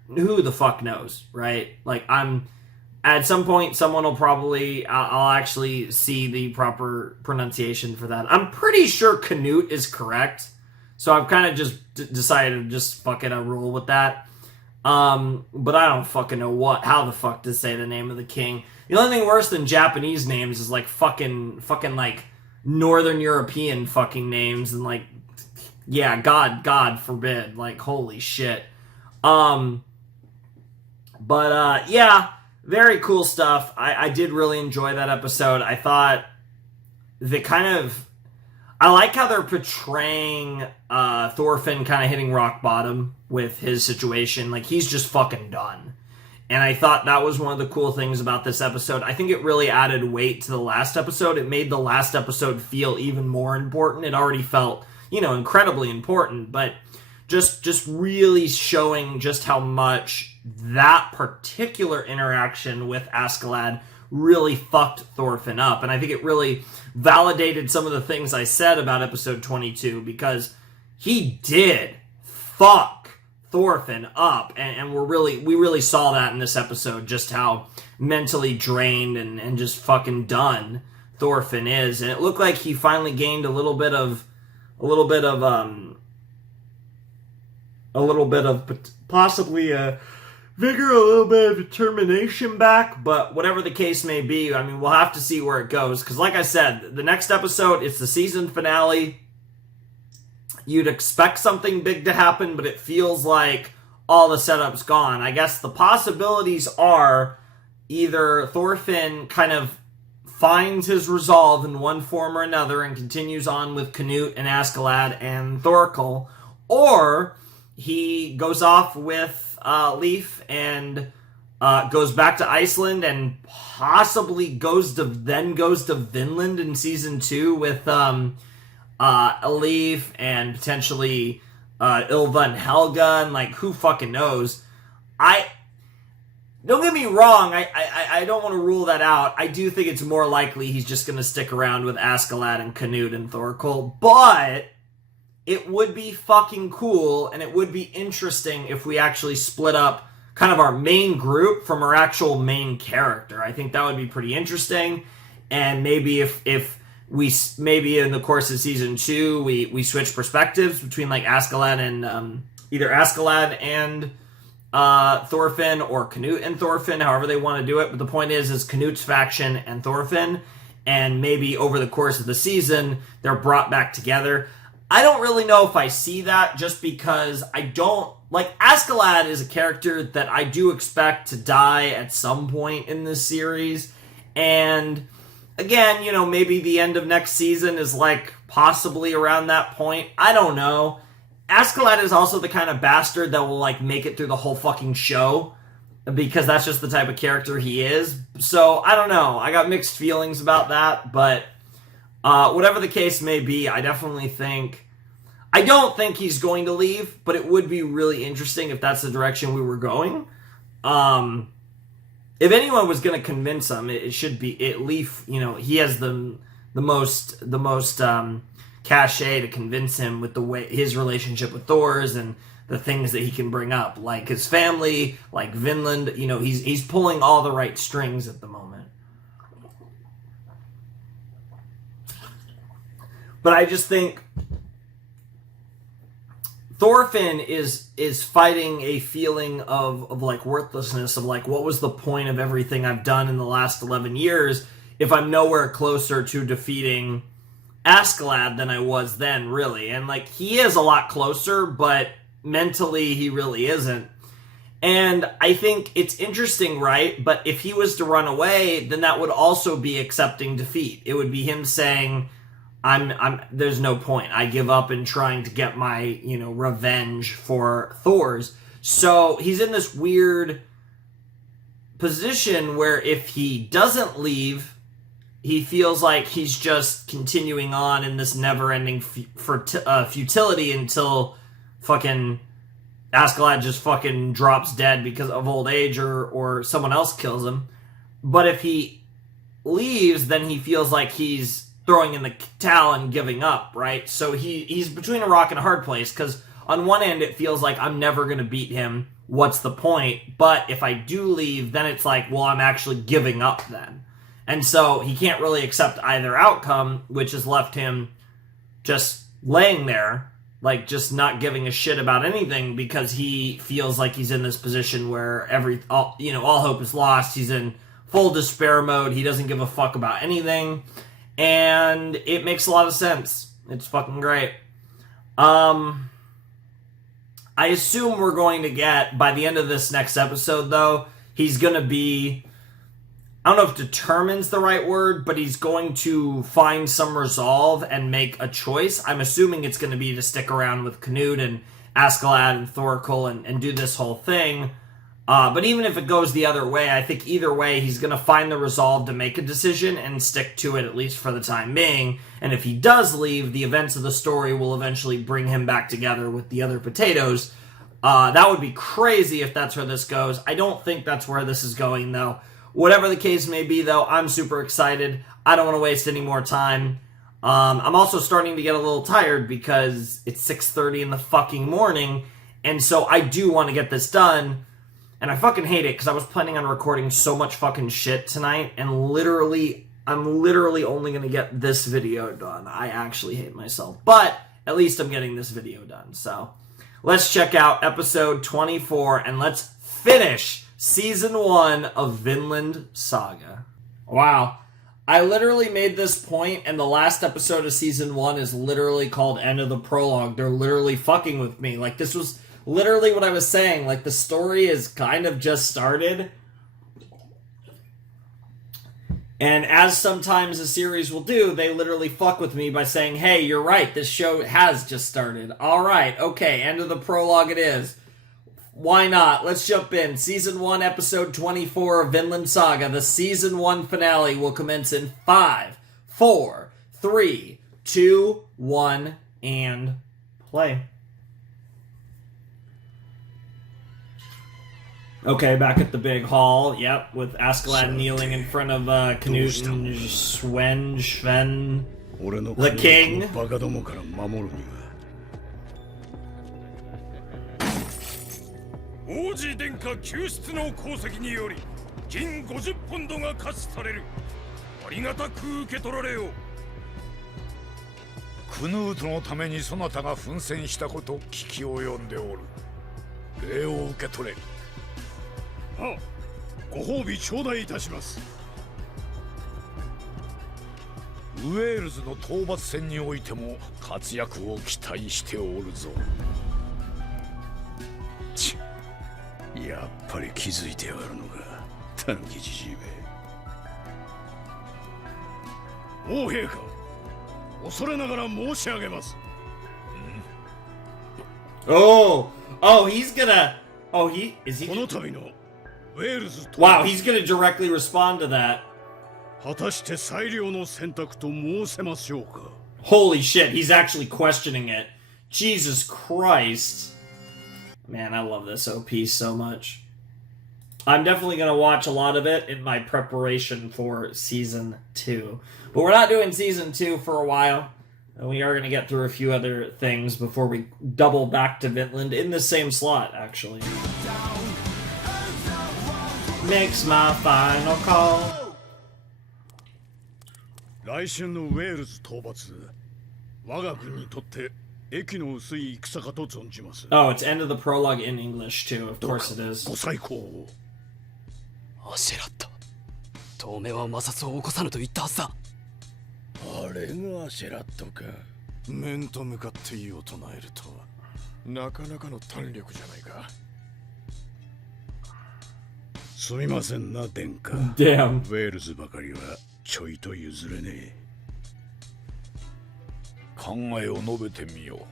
who the fuck knows, right? Like, at some point, someone will probably, I'll actually see the proper pronunciation for that. I'm pretty sure Canute is correct, so I've kind of just decided to just fucking roll with that. But I don't fucking know how the fuck to say the name of the king. The only thing worse than Japanese names is like fucking like Northern European fucking names, and like, yeah, God forbid, like, holy shit. Yeah, very cool stuff. I did really enjoy that episode. I thought I like how they're portraying Thorfinn kind of hitting rock bottom with his situation. Like, he's just fucking done. And I thought that was one of the cool things about this episode. I think it really added weight to the last episode. It made the last episode feel even more important. It already felt, incredibly important, but just really showing just how much that particular interaction with Askeladd really fucked Thorfinn up. And I think it really validated some of the things I said about episode 22, because he did fuck Thorfinn up, and we really saw that in this episode, just how mentally drained and just fucking done Thorfinn is. And it looked like he finally gained a little bit of possibly vigor, a little bit of determination back, but whatever the case may be, I mean, we'll have to see where it goes, because like I said, the next episode, it's the season finale. You'd expect something big to happen, but it feels like all the setup's gone. I guess the possibilities are either Thorfinn kind of finds his resolve in one form or another and continues on with Canute and Askeladd and Thorkel, or he goes off with Leif and goes back to Iceland and possibly goes to Vinland in season 2 with Leif and potentially Ylva and Helga, and like who fucking knows. Don't get me wrong, I don't want to rule that out. I do think it's more likely he's just going to stick around with Askeladd and Canute and Thorkel, but it would be fucking cool, and it would be interesting if we actually split up kind of our main group from our actual main character. I think that would be pretty interesting, and maybe if we, maybe in the course of season 2, we switch perspectives between like Askeladd and, either Askeladd and Thorfinn, or Canute and Thorfinn, however they want to do it. But the point is Canute's faction and Thorfinn, and maybe over the course of the season, they're brought back together. I don't really know if I see that, just because I don't, like, Askeladd is a character that I do expect to die at some point in this series, and again, you know, maybe the end of next season is like possibly around that point. I don't know. Askeladd is also the kind of bastard that will like make it through the whole fucking show, because that's just the type of character he is. So I don't know. I got mixed feelings about that, but whatever the case may be, I definitely think, I don't think he's going to leave, but it would be really interesting if that's the direction we were going. If anyone was going to convince him, it should be Leif. You know, he has the most cachet to convince him with the way his relationship with Thor's and the things that he can bring up, like his family, like Vinland. You know, he's pulling all the right strings at the moment. But I just think Thorfinn is fighting a feeling of like worthlessness, of like, what was the point of everything I've done in the last 11 years if I'm nowhere closer to defeating Askeladd than I was then, really. And like, he is a lot closer, but mentally he really isn't. And I think it's interesting, right? But if he was to run away, then that would also be accepting defeat. It would be him saying, there's no point. I give up in trying to get my, you know, revenge for Thor's. So he's in this weird position where if he doesn't leave, he feels like he's just continuing on in this never-ending futility until fucking Askeladd just fucking drops dead because of old age, or someone else kills him. But if he leaves, then he feels like he's throwing in the towel and giving up, right? So he's between a rock and a hard place, because on one end it feels like I'm never going to beat him. What's the point? But if I do leave, then it's like, well, I'm actually giving up then. And so he can't really accept either outcome, which has left him just laying there, like just not giving a shit about anything, because he feels like he's in this position where all hope is lost. He's in full despair mode. He doesn't give a fuck about anything. And it makes a lot of sense. It's fucking great. I assume we're going to get, by the end of this next episode, though, he's going to be, I don't know if determine's the right word, but he's going to find some resolve and make a choice. I'm assuming it's going to be to stick around with Canute and Askeladd and Thorkel and do this whole thing. But even if it goes the other way, I think either way, he's going to find the resolve to make a decision and stick to it, at least for the time being. And if he does leave, the events of the story will eventually bring him back together with the other potatoes. That would be crazy if that's where this goes. I don't think that's where this is going, though. Whatever the case may be, though, I'm super excited. I don't want to waste any more time. I'm also starting to get a little tired because it's 6:30 in the fucking morning, and so I do want to get this done. And I fucking hate it, because I was planning on recording so much fucking shit tonight, and I'm literally only going to get this video done. I actually hate myself. But at least I'm getting this video done. So let's check out episode 24, and let's finish season 1 of Vinland Saga. Wow. I literally made this point, and the last episode of season 1 is literally called End of the Prologue. They're literally fucking with me. Like, this was literally what I was saying. Like, the story is kind of just started. And as sometimes a series will do, they literally fuck with me by saying, hey, you're right, this show has just started. Alright, okay, End of the Prologue it is. Why not? Let's jump in. Season 1, Episode 24 of Vinland Saga. The Season 1 finale will commence in 5, 4, 3, 2, 1, and play. Okay, back at the big hall. Yep, with Askeladd kneeling in front of Knut and Sven, the king. 王子殿下救出の功績により銀50ポンドが可視される。ありがたく受け取られよう。クヌートのためにそなたが奮戦したこと聞き及んでおる。礼を受け取れ。はご褒美頂戴いたします。ウェールズの討伐戦においても活躍を期待しておるぞ。やっぱり気づいてやがるのか、タヌキじじいめ。王陛下、恐れながら申し上げます。Oh, he's gonna. Oh, is he? この度のウェールズと。Wow, he's gonna directly respond to that. 果たして最良の選択と申せましょうか。Holy shit, he's actually questioning it. Jesus Christ. Man, I love this OP so much. I'm definitely going to watch a lot of it in my preparation for Season 2. But we're not doing Season 2 for a while. We are going to get through a few other things before we double back to Vinland in the same slot, actually. Makes my final call. 来春のウェールズ討伐、我が軍にとって益の薄い戦かと存じます。Oh, it's end of the prologue in English too. Of course it is. ご再考を。アシェラット、当面は摩擦を起こさぬと言ったはずだ。あれがアシェラットか。面と向かって意を唱えるとはなかなかの胆力じゃないか。すみませんな殿下。Damn. ウェールズばかりはちょいと譲れねえ。考えを述べてみよ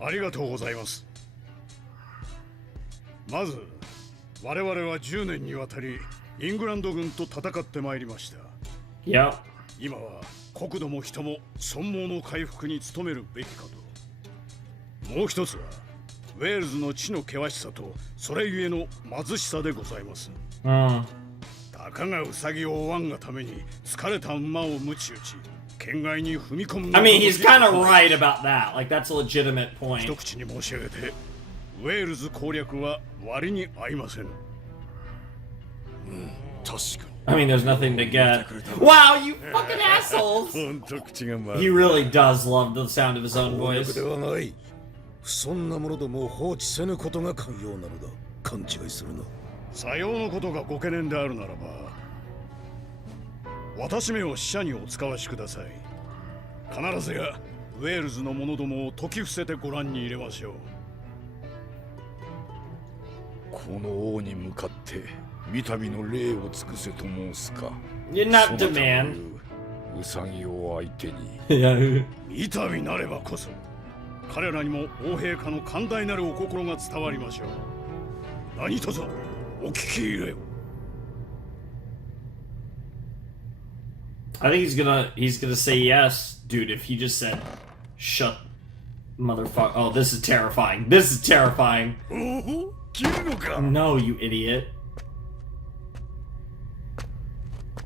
う。ありがとうございます。まず我々は10年にわたりイングランド軍と戦ってまいりました。Yep. 今は国土も人も存亡の回復に努めるべきかと。もう一つはウェールズの地の険しさとそれゆえの貧しさでございます。たかがウサギを追わんがために疲れた馬を鞭打ち県外に踏み込む。 I mean, he's kind of right about that. Like, that's a legitimate point. 一口に申し上げてウェールズ攻略は割に合いません。確かに。 I mean, there's nothing to get. Wow, you fucking assholes! 本当口が回る。 He really does love the sound of his own 攻略 voice. ではない。そんなものどもを放置せぬことが肝要なのだ。勘違いするな。さようのことがご懸念であるならば、私めを使者にお使わしください。必ずやウェールズの者どもを説き伏せてご覧に入れましょう。この王に向かって三度の礼を尽くせと申すか。You're not demand. ウサギを相手に。Yeah. 三度なればこそ彼らにも王陛下の寛大なるお心が伝わりましょう。何卒お聞き入れよ。I think he's gonna say yes, dude, if he just said, shut, motherfucker. Oh, this is terrifying. This is terrifying. No, you idiot.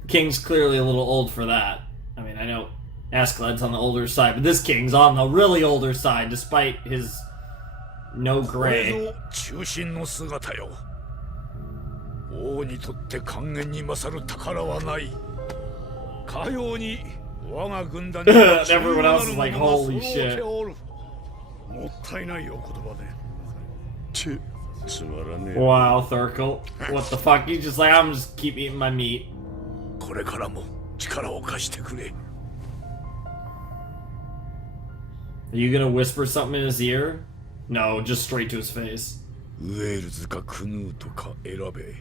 King's clearly a little old for that. I mean, I know Askeladd's on the older side, but this king's on the really older side, despite his no gray. 中心の姿よ。王にとって還元に勝る宝はない。かように我が軍団に Everyone else is like, holy shit. もったいないお言葉で。つまらねえ。 Wow, Thurkel. What the fuck? He's just like, I'm just keep eating my meat. これからも力を貸してくれ。 Are you gonna whisper something in his ear? No, just straight to his face. ウェールズかクヌートか選べ。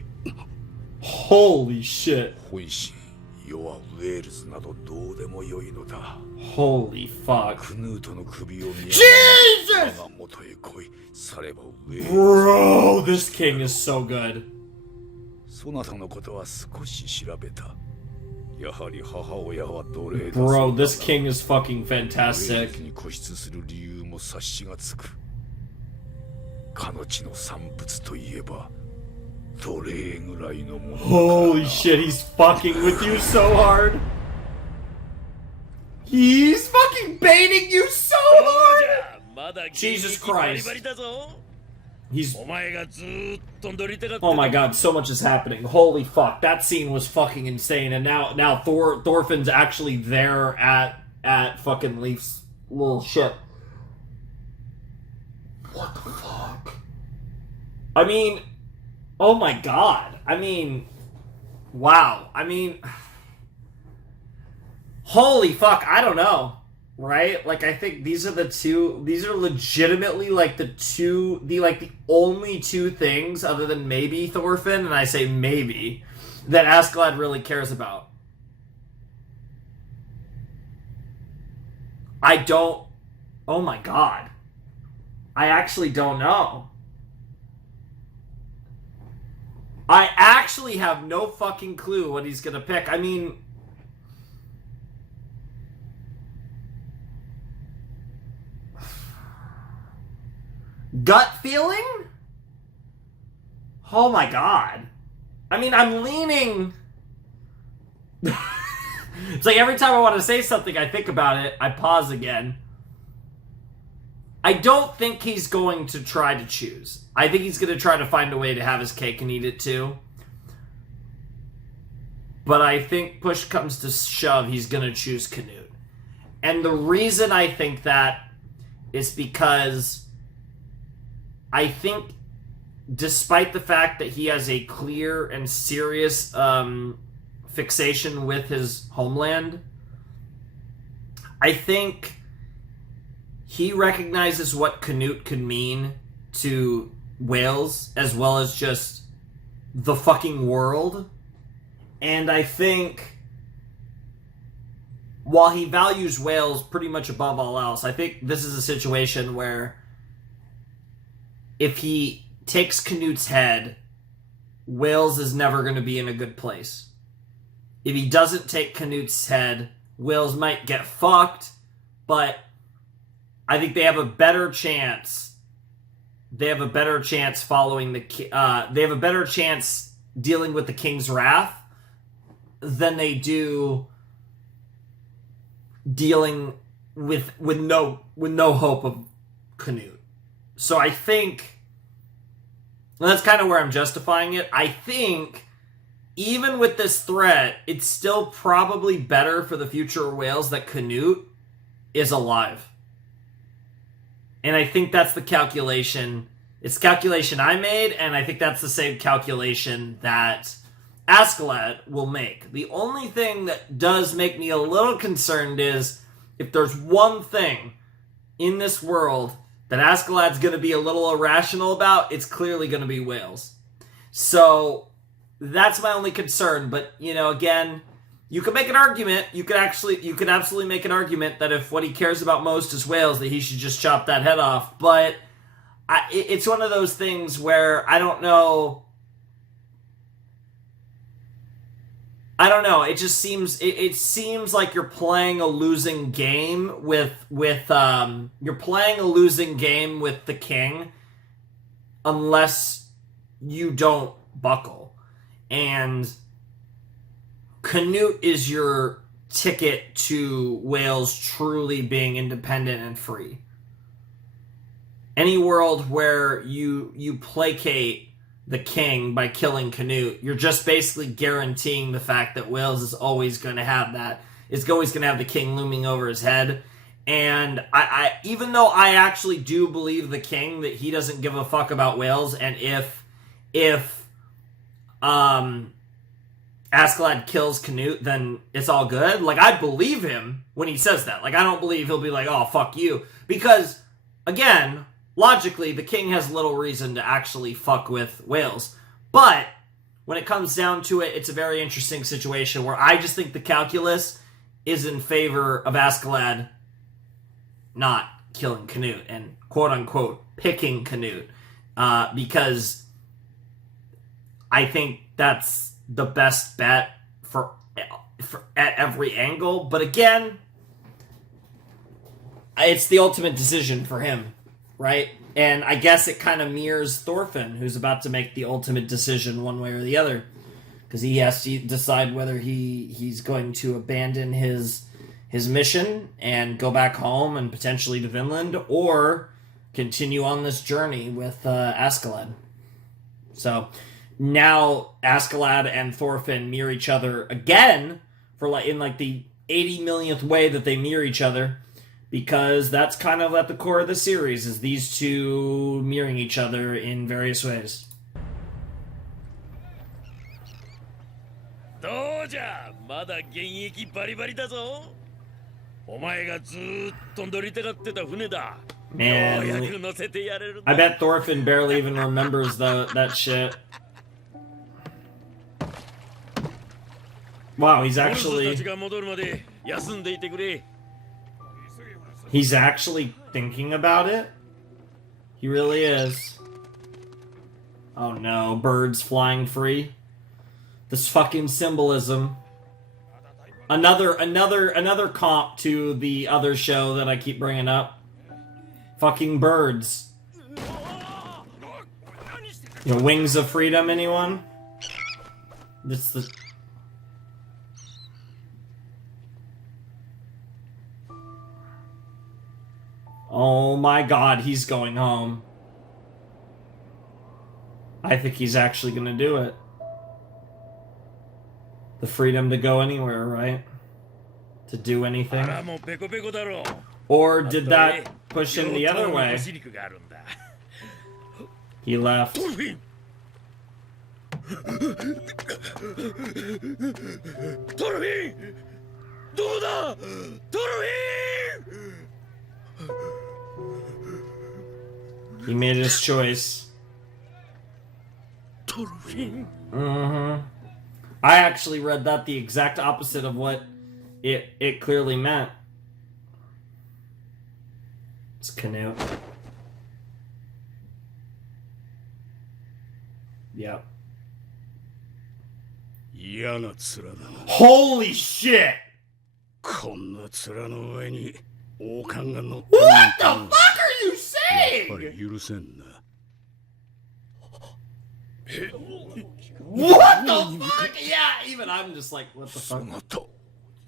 Holy shit. 本心、世はウェールズなどどうでもよいのだ。 Holy fuck. クヌートの首を見 Jesus! 我が元へ来い。さればウェールズ。 Bro, this king is so good. そなたのことは少し調べた。やはり母親は奴隷だ。 Bro, this king is fucking ウェール fantastic. ズに固執する理由も察しがつく。かの地の産物といえば奴隷ぐらいのものだからな。 Holy shit, he's fucking with you so hard. He's fucking baiting you so hard. まだ Jesus 現役バリ Christ. バリだぞ。 He's お前がずーっと乗りたかった。 oh my god, so much is happening. Holy fuck, that scene was fucking insane. And now Thorfinn's actually there at fucking Leaf's little ship. What the fuck? I mean, oh my god. I mean, wow. I mean, holy fuck, I don't know. Right? Like, I think these are legitimately like the only two things other than maybe Thorfinn, and I say maybe, that Askeladd really cares about. Oh my god. I actually don't know. I actually have no fucking clue what he's gonna pick. I mean, gut feeling? Oh my god. I mean, I'm leaning... It's like every time I want to say something, I think about it, I pause again. I don't think he's going to try to choose. I think he's going to try to find a way to have his cake and eat it too. But I think push comes to shove, he's going to choose Canute. And the reason I think that is because I think despite the fact that he has a clear and serious fixation with his homeland, I think he recognizes what Canute could mean to Wales as well as just the fucking world. And I think while he values Wales pretty much above all else, I think this is a situation where if he takes Canute's head, Wales is never going to be in a good place. If he doesn't take Canute's head, Wales might get fucked, but I think they have a better chance. They have a better chance following the... they have a better chance dealing with the King's Wrath than they do dealing with no hope of Canute. So I think... And that's kind of where I'm justifying it. I think even with this threat, it's still probably better for the future of Wales that Canute is alive. And I think that's the calculation. It's the calculation I made, and I think that's the same calculation that Askeladd will make. The only thing that does make me a little concerned is if there's one thing in this world that Askeladd's going to be a little irrational about, it's clearly going to be Wales. So that's my only concern. But, you know, again, you could make an argument. You could absolutely make an argument that if what he cares about most is Wales, that he should just chop that head off. But it's one of those things where I don't know. It just seems it seems like you're playing a losing game with the king unless you don't buckle. And Canute is your ticket to Wales truly being independent and free. Any world where you placate the king by killing Canute, you're just basically guaranteeing the fact that Wales is always going to have that. It's always going to have the king looming over his head. And I even though I actually do believe the king that he doesn't give a fuck about whales, and if Askeladd kills Canute, then it's all good. Like, I believe him when he says that. Like, I don't believe he'll be like, oh, fuck you. Because, again, logically, the king has little reason to actually fuck with whales. But when it comes down to it, it's a very interesting situation where I just think the calculus is in favor of Askeladd not killing Canute and quote-unquote picking Canute. Because I think that's the best bet for at every angle. But again, it's the ultimate decision for him, right? And I guess it kind of mirrors Thorfinn, who's about to make the ultimate decision one way or the other. Because he has to decide whether he's going to abandon his mission and go back home and potentially to Vinland, or continue on this journey with Askeladd. So now Askeladd and Thorfinn mirror each other again for in the 80 millionth way that they mirror each other, because that's kind of at the core of the series, is these two mirroring each other in various ways. どうじゃ、まだ現役バリバリだぞ。お前がずーっと乗りたがってた船だ。 Man, I bet Thorfinn barely even remembers that shit. Wow, he's actually thinking about it? He really is. Oh no, birds flying free. This fucking symbolism. Another comp to the other show that I keep bringing up. Fucking birds. You know, Wings of Freedom, anyone? This the... Oh my god, he's going home. I think he's actually gonna do it. The freedom to go anywhere, right? To do anything. Or did that push him the other way? He left. He made his choice. Mm-hmm. I actually read that the exact opposite of what it clearly meant. It's Canute. Yep. Holy shit! What the fuck are you saying? What the fuck? Yeah, even I'm just like, what the fuck?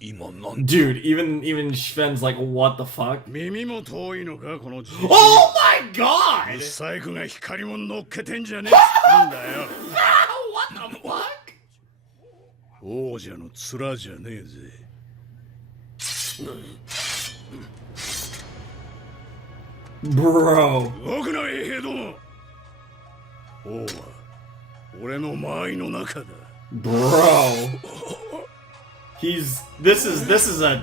Dude, even Sven's like, what the fuck? Oh my god! What the fuck? Bro. Bro. This is a...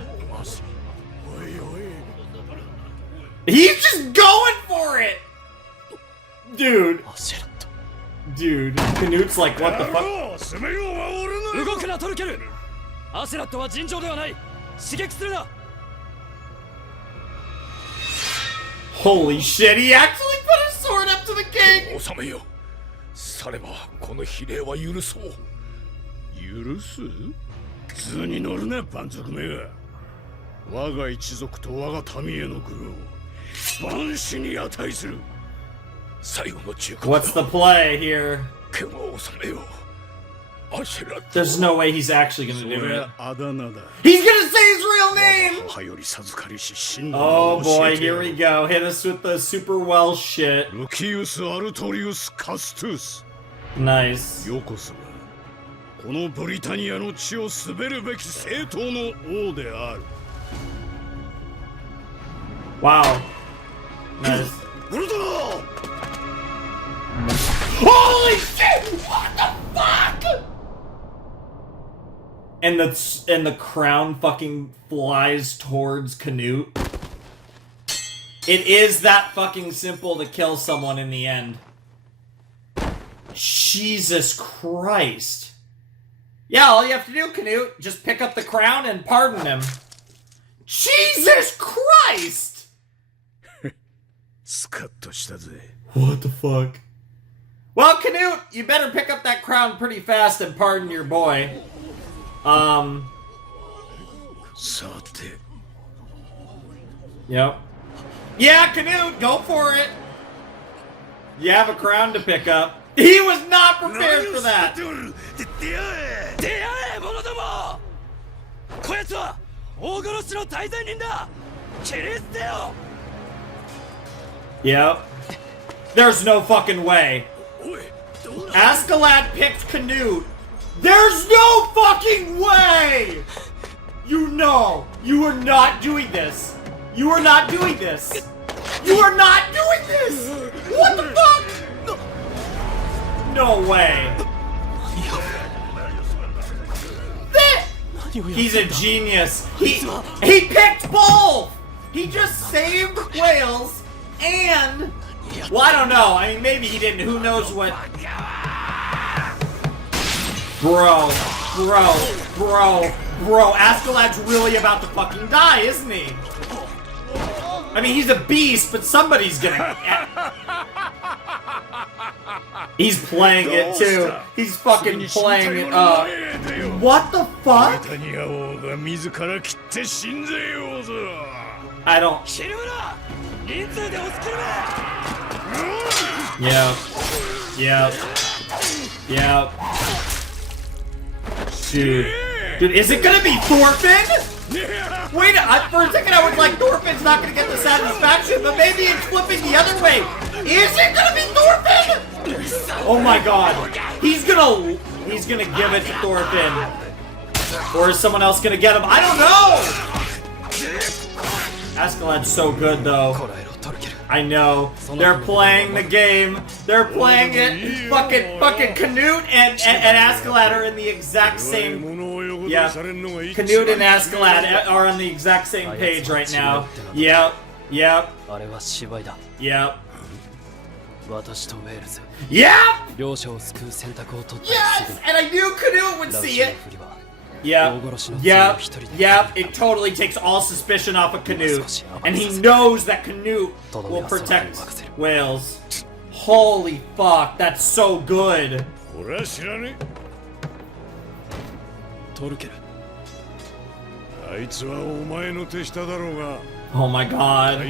He's just going for it! Dude. Dude, Canute's like, what the fuck? Holy shit, he actually put his sword up to the king! What's the play here? There's no way he's actually gonna do it. He's gonna say his real name! Oh boy, here we go. Hit us with the super Welsh shit. Nice. Wow. Nice. ボルト Holy shit! What the fuck? And the crown fucking flies towards Canute. It is that fucking simple to kill someone in the end. Jesus Christ. Yeah, all you have to do, Canute, just pick up the crown and pardon him. Jesus Christ! スカッとしたぜ。 What the fuck? Well, Canute, you better pick up that crown pretty fast and pardon your boy. さて。 Yep. Yeah, Canute, go for it. You have a crown to pick up. He was not prepared for that. 出会え者どもこやつは大殺しの大罪人だ切り捨てよ Yep. There's no fucking way. Askeladd picked Canute. There's no fucking way! You know, you are not doing this. You are not doing this. You are not doing this! What the fuck? No way. He's a genius. He picked both! He just saved whales and... Well, I don't know. I mean, maybe he didn't. Who knows what... Bro. Askeladd's really about to fucking die, isn't he? I mean, he's a beast, but somebody's gonna... He's playing it, too. He's fucking playing it up. What the fuck? I don't... Yep. Dude, is it gonna be Thorfinn? Wait, for a second I was like, Thorfinn's not gonna get the satisfaction, but maybe it's flipping the other way. Is it gonna be Thorfinn? Oh my god. He's gonna give it to Thorfinn. Or is someone else gonna get him? I don't know! Askeladd's so good though. I know. They're playing the game. They're playing it. Fucking Canute and Askeladd are in the exact same... Yeah. Canute and Askeladd are on the exact same page right now. Yep. Yep. Yes! And I knew Canute would see it! Yep. It totally takes all suspicion off of Canute. And he knows that Canute will protect whales. Holy fuck, that's so good. Oh my god.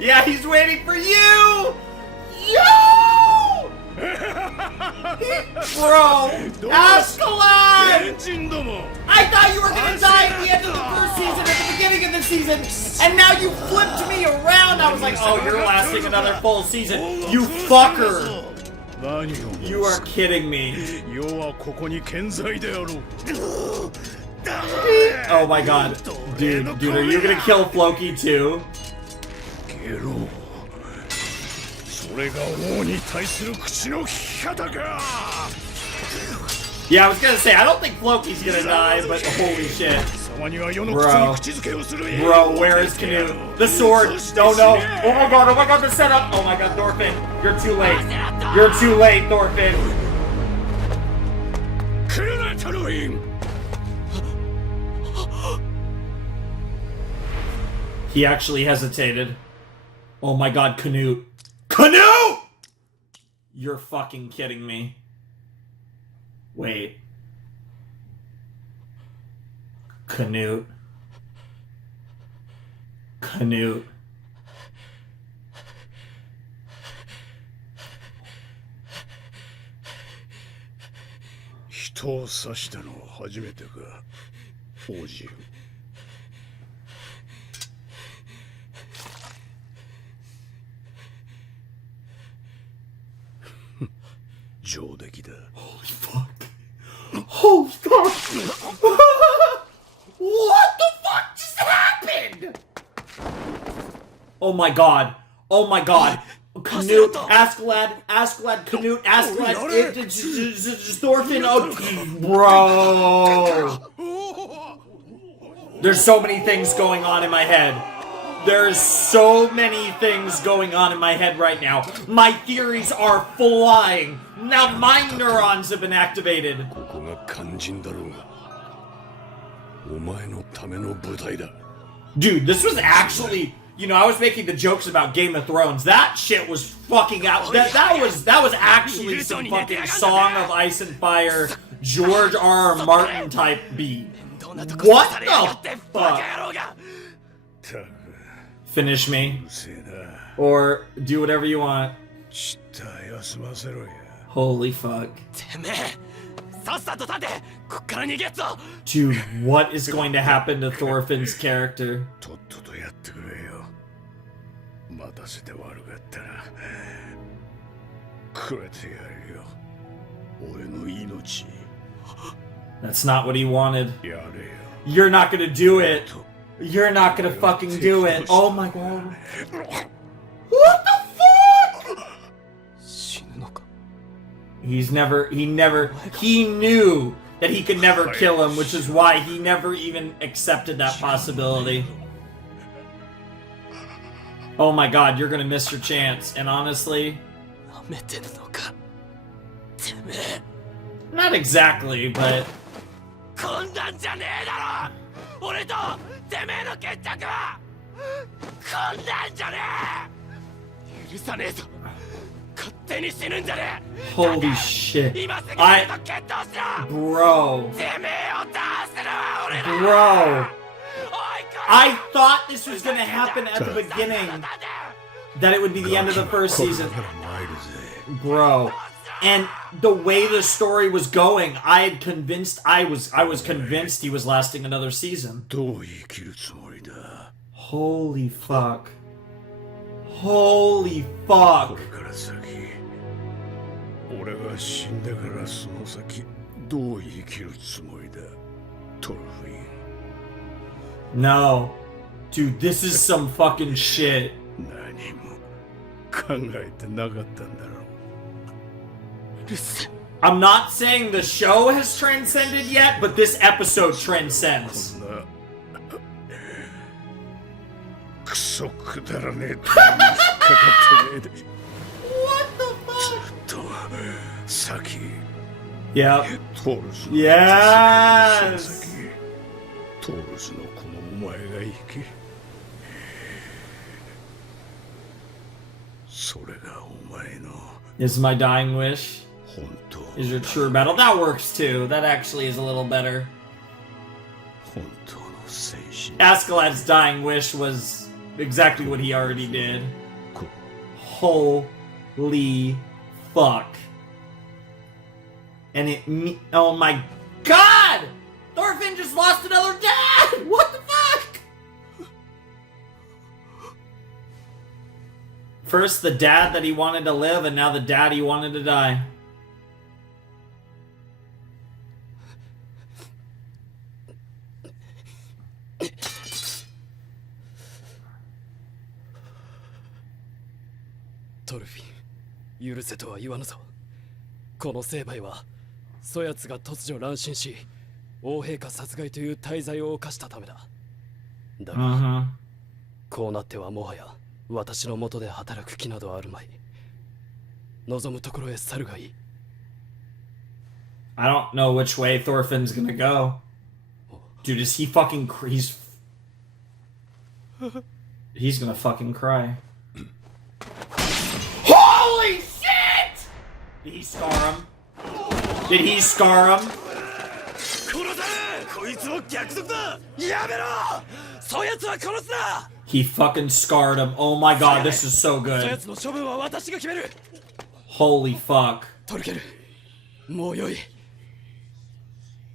Yeah, he's waiting for you! Yo! Bro! Askeladd! I thought you were gonna die at the end of the first season, at the beginning of the season, and now you flipped me around! I was like, oh, you're lasting another full season. You fucker! You are kidding me. Oh my god. Dude, are you gonna kill Floki too? Yeah, I was gonna say, I don't think Floki's gonna die, but holy shit. Bro, where is Canute? The sword! Oh no! Oh my god, the setup! Oh my god, Thorfinn! You're too late! You're too late, Thorfinn! He actually hesitated. Oh my god, Canute! Canute! You're fucking kidding me. Wait. Canute. Canute. Holy fuck. Holy fuck. What the Oh my god. Oh my god. Canute, Askeladd, Canute, Askeladd, Thorfinn, oh, bro. There's so many things going on in my head. There's so many things going on in my head right now. My theories are flying. Now my neurons have been activated. Dude, this was actually... You know, I was making the jokes about Game of Thrones. That shit was fucking out. That was actually some fucking Song of Ice and Fire, George R. R. Martin type beat. What the fuck? Finish me. Or do whatever you want. Holy fuck. Dude, what is going to happen to Thorfinn's character? That's not what he wanted. You're not gonna do it. You're not gonna fucking do it. Oh my god. What the fuck? He knew that he could never kill him, which is why he never even accepted that possibility. Oh my god, you're gonna miss your chance. And honestly... Not exactly, but... Holy shit. Bro. I thought this was gonna happen at the beginning. That it would be the end of the first season. Bro. And the way the story was going, I was convinced he was lasting another season. Holy fuck. Holy fuck. No. Dude, this is some fucking shit. I'm not saying the show has transcended yet, but this episode transcends. What the fuck? Yep. Yes! Is my dying wish? Is your true battle? That works too. That actually is a little better. Askeladd's dying wish was exactly what he already did. Holy fuck. And oh my god! Thorfinn just lost another dad! What the fuck? First the dad that he wanted to live, and now the dad he wanted to die. Thorfinn, 許せとは言わぬぞ。この成敗は、そやつが突如乱心し、王陛下殺害という大罪を犯したためだ。だが、こうなってはもはや、私の下で働く気などあるまい。望むところへ去るがいい。I don't know which way Thorfinn's gonna go. Dude, is he fucking... He's gonna fucking cry. Holy shit! Did he scar him? Did he scar him? He fucking scarred him. Oh my god, this is so good. Holy fuck.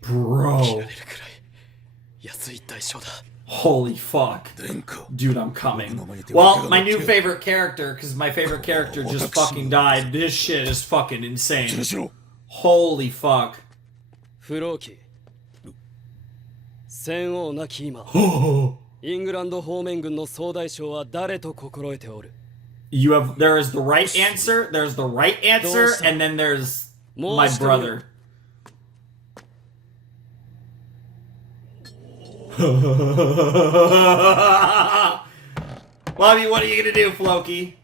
Bro. Holy fuck. Dude, I'm coming. Well, my new favorite character, because my favorite character just fucking died. This shit is fucking insane. Holy fuck. 戦王なき今、イングランド方面軍の総大将は誰と心得ておる？ There is the right answer, there's the right answer, and then there's my brother. Bobby, what are you gonna do, Floki?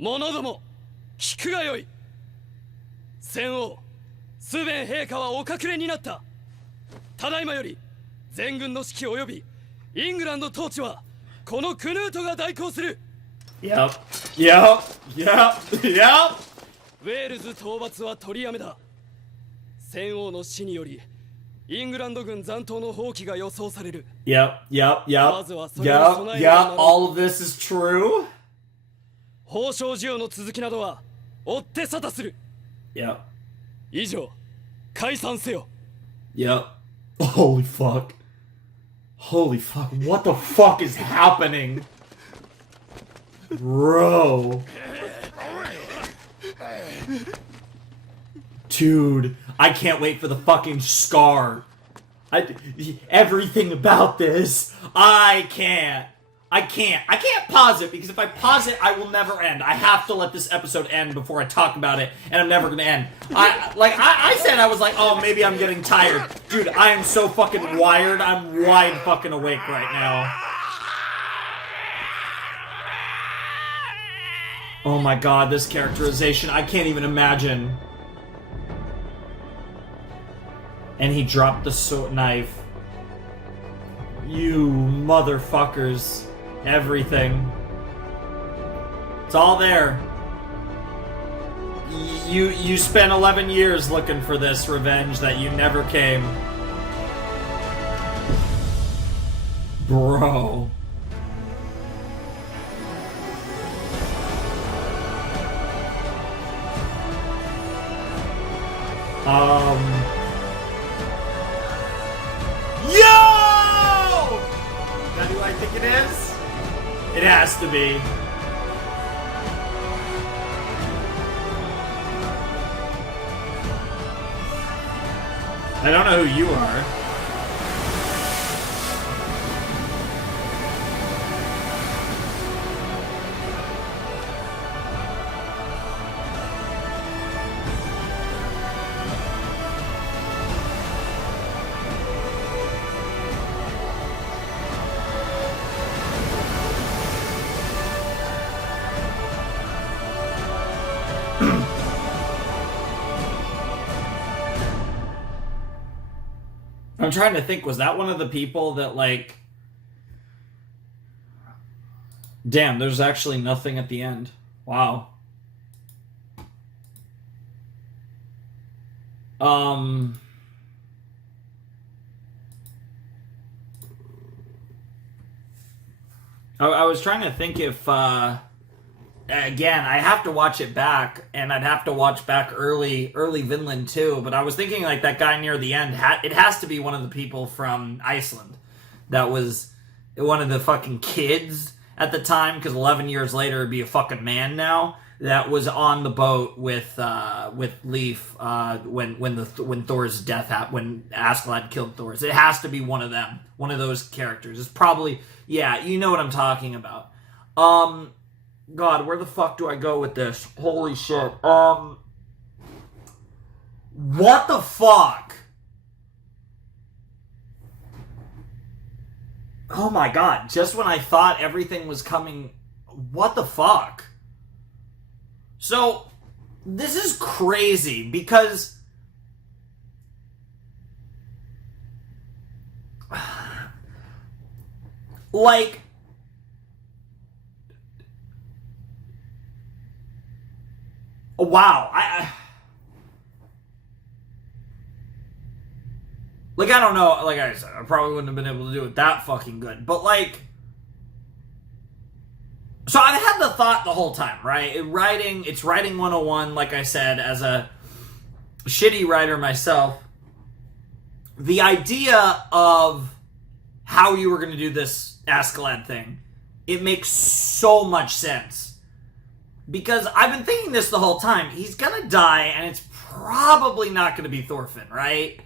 者ども、聞くがよい。戦王、スヴェン陛下はお隠れになった。ただいまより、全軍の指揮及びイングランド統治はこのクヌートが代行する。Yep. ウェールズ討伐は取りやめだ。戦王の死により、イングランド軍残党の放棄が予想される。Yep. All of this is true. 宝生授与の続きなどは追って沙汰する。Yep. 以上、解散せよ。Yep. Holy fuck. What the fuck is happening? Bro. Dude, I can't wait for the fucking scar. Everything about this, I can't pause it, because if I pause it, I will never end. I have to let this episode end before I talk about it, and I'm never gonna end. I said, I was like, oh, maybe I'm getting tired. Dude, I am so fucking wired. I'm wide fucking awake right now. Oh my god, this characterization, I can't even imagine. And he dropped the knife. You motherfuckers. Everything. It's all there. You spent 11 years looking for this revenge that you never came. Bro. Yo! Is that who I think it is? It has to be. I don't know who you are. I'm trying to think, was that one of the people that, like... Damn, there's actually nothing at the end. Wow. I was trying to think if, again, I have to watch it back, and I'd have to watch back early Vinland too, but I was thinking, like, that guy near the end, it has to be one of the people from Iceland that was one of the fucking kids at the time, because 11 years later it'd be a fucking man now, that was on the boat with Leif when Thor's death happened, when Askeladd killed Thor. It has to be one of them, one of those characters. It's probably, yeah, you know what I'm talking about. God, where the fuck do I go with this? Holy shit. What the fuck? Oh my god, just when I thought everything was coming... What the fuck? So, this is crazy, because... Like... Wow, like, I don't know, like I said, I probably wouldn't have been able to do it that fucking good, but, like, so I've had the thought the whole time, right? It's writing 101, like I said, as a shitty writer myself, the idea of how you were going to do this Askeladd thing, it makes so much sense. Because I've been thinking this the whole time. He's gonna die, and it's probably not gonna be Thorfinn, right?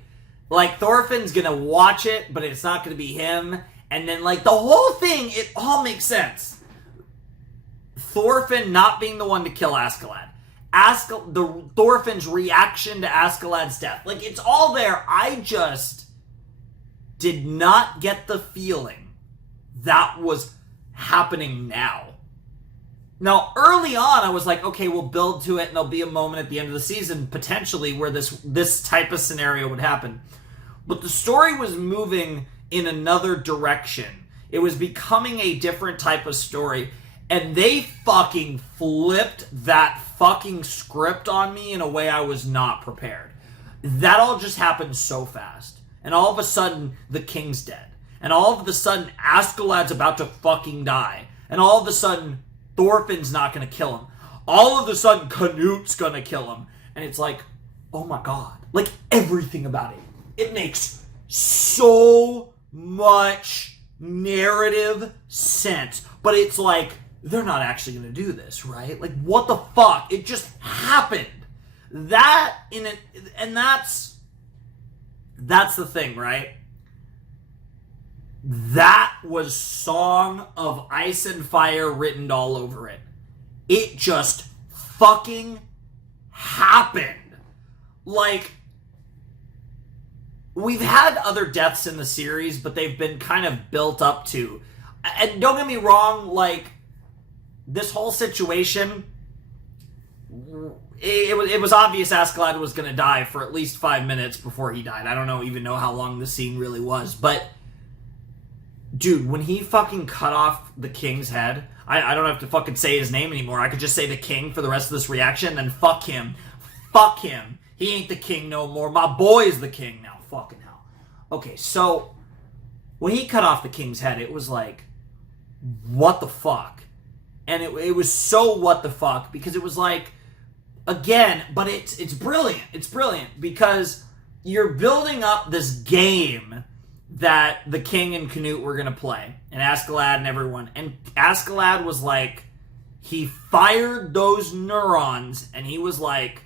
Like, Thorfinn's gonna watch it, but it's not gonna be him. And then, like, the whole thing, it all makes sense. Thorfinn not being the one to kill Askeladd. Thorfinn's reaction to Askeladd's death. Like, it's all there. I just did not get the feeling that was happening now. Now, early on, I was like, okay, we'll build to it, and there'll be a moment at the end of the season, potentially, where this type of scenario would happen. But the story was moving in another direction. It was becoming a different type of story, and they fucking flipped that fucking script on me in a way I was not prepared. That all just happened so fast. And all of a sudden, the king's dead. And all of a sudden, Askeladd's about to fucking die. And all of a sudden, Thorfinn's not gonna kill him. All of a sudden, Canut's gonna kill him. And it's like, oh my god. Like, everything about it. It makes so much narrative sense. But it's like, they're not actually gonna do this, right? Like, what the fuck? It just happened. And that's the thing, right? That was Song of Ice and Fire written all over it. It just fucking happened. Like, we've had other deaths in the series, but they've been kind of built up to. And don't get me wrong, like, this whole situation, it was obvious Askeladd was going to die for at least 5 minutes before he died. I don't even know how long the scene really was, but dude, when he fucking cut off the king's head, I don't have to fucking say his name anymore. I could just say the king for the rest of this reaction, then fuck him. Fuck him. He ain't the king no more. My boy's the king now. Fucking hell. Okay, so when he cut off the king's head, it was like, what the fuck? And it was so what the fuck, because it was like, again, but it's brilliant. It's brilliant because you're building up this game that the king and Canute were going to play, and Askeladd and everyone. And Askeladd was like, he fired those neurons, and he was like,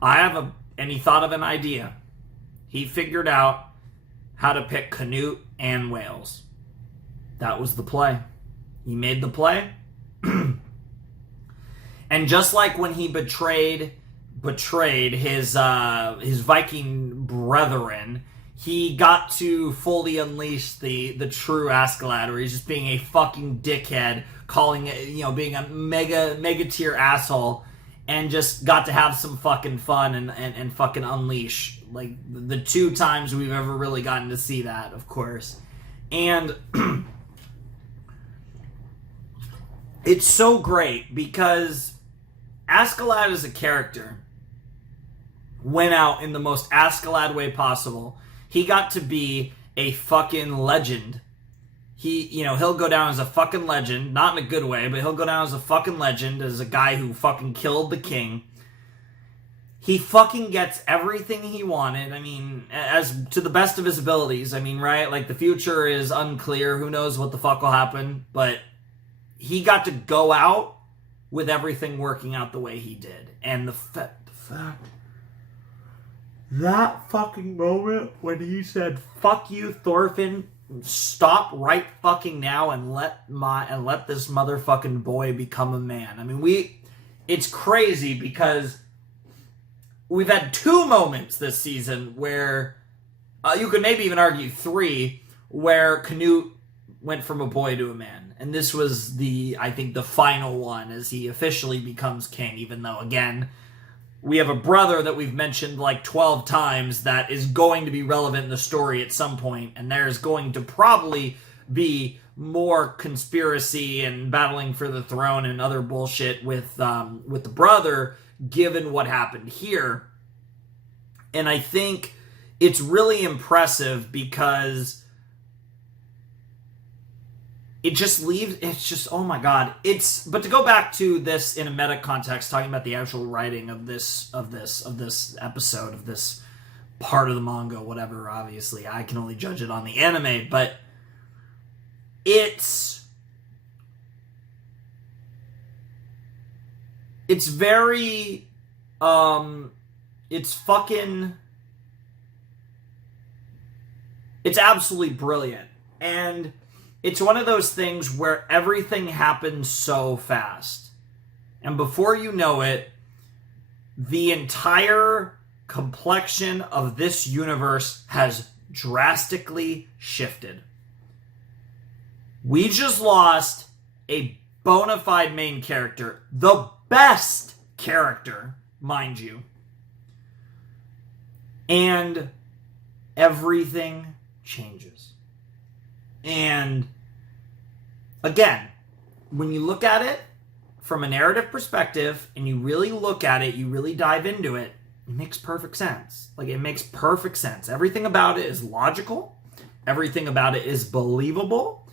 and he thought of an idea. He figured out how to pick Canute and Wales. That was the play. He made the play. And just like when he betrayed his Viking brethren, he got to fully unleash the true Askeladd, where he's just being a fucking dickhead, calling it, being a mega tier asshole, and just got to have some fucking fun and fucking unleash, like, the 2 times we've ever really gotten to see that, of course. And it's so great because Askeladd as a character went out in the most Askeladd way possible. He got to be a fucking legend. He'll go down as a fucking legend, not in a good way, but he'll go down as a fucking legend, as a guy who fucking killed the king. He fucking gets everything he wanted. I mean, as to the best of his abilities. I mean, right? Like, the future is unclear. Who knows what the fuck will happen? But he got to go out with everything working out the way he did. And the fact, that fucking moment when he said, fuck you, Thorfinn, stop right fucking now and let this motherfucking boy become a man. I mean, it's crazy because we've had 2 moments this season where, you could maybe even argue 3, where Canute went from a boy to a man. And this was I think the final one, as he officially becomes king, even though, again, we have a brother that we've mentioned like 12 times that is going to be relevant in the story at some point, and there's going to probably be more conspiracy and battling for the throne and other bullshit with the brother, given what happened here. And I think it's really impressive because it's just, oh my god. But to go back to this in a meta context, talking about the actual writing of this episode, of this part of the manga, whatever, obviously, I can only judge it on the anime, but it's very, It's absolutely brilliant. And it's one of those things where everything happens so fast. And before you know it, the entire complexion of this universe has drastically shifted. We just lost a bona fide main character, the best character, mind you. And everything changes. And again, when you look at it from a narrative perspective and you really look at it, you really dive into it, it makes perfect sense. Like, it makes perfect sense. Everything about it is logical. Everything about it is believable.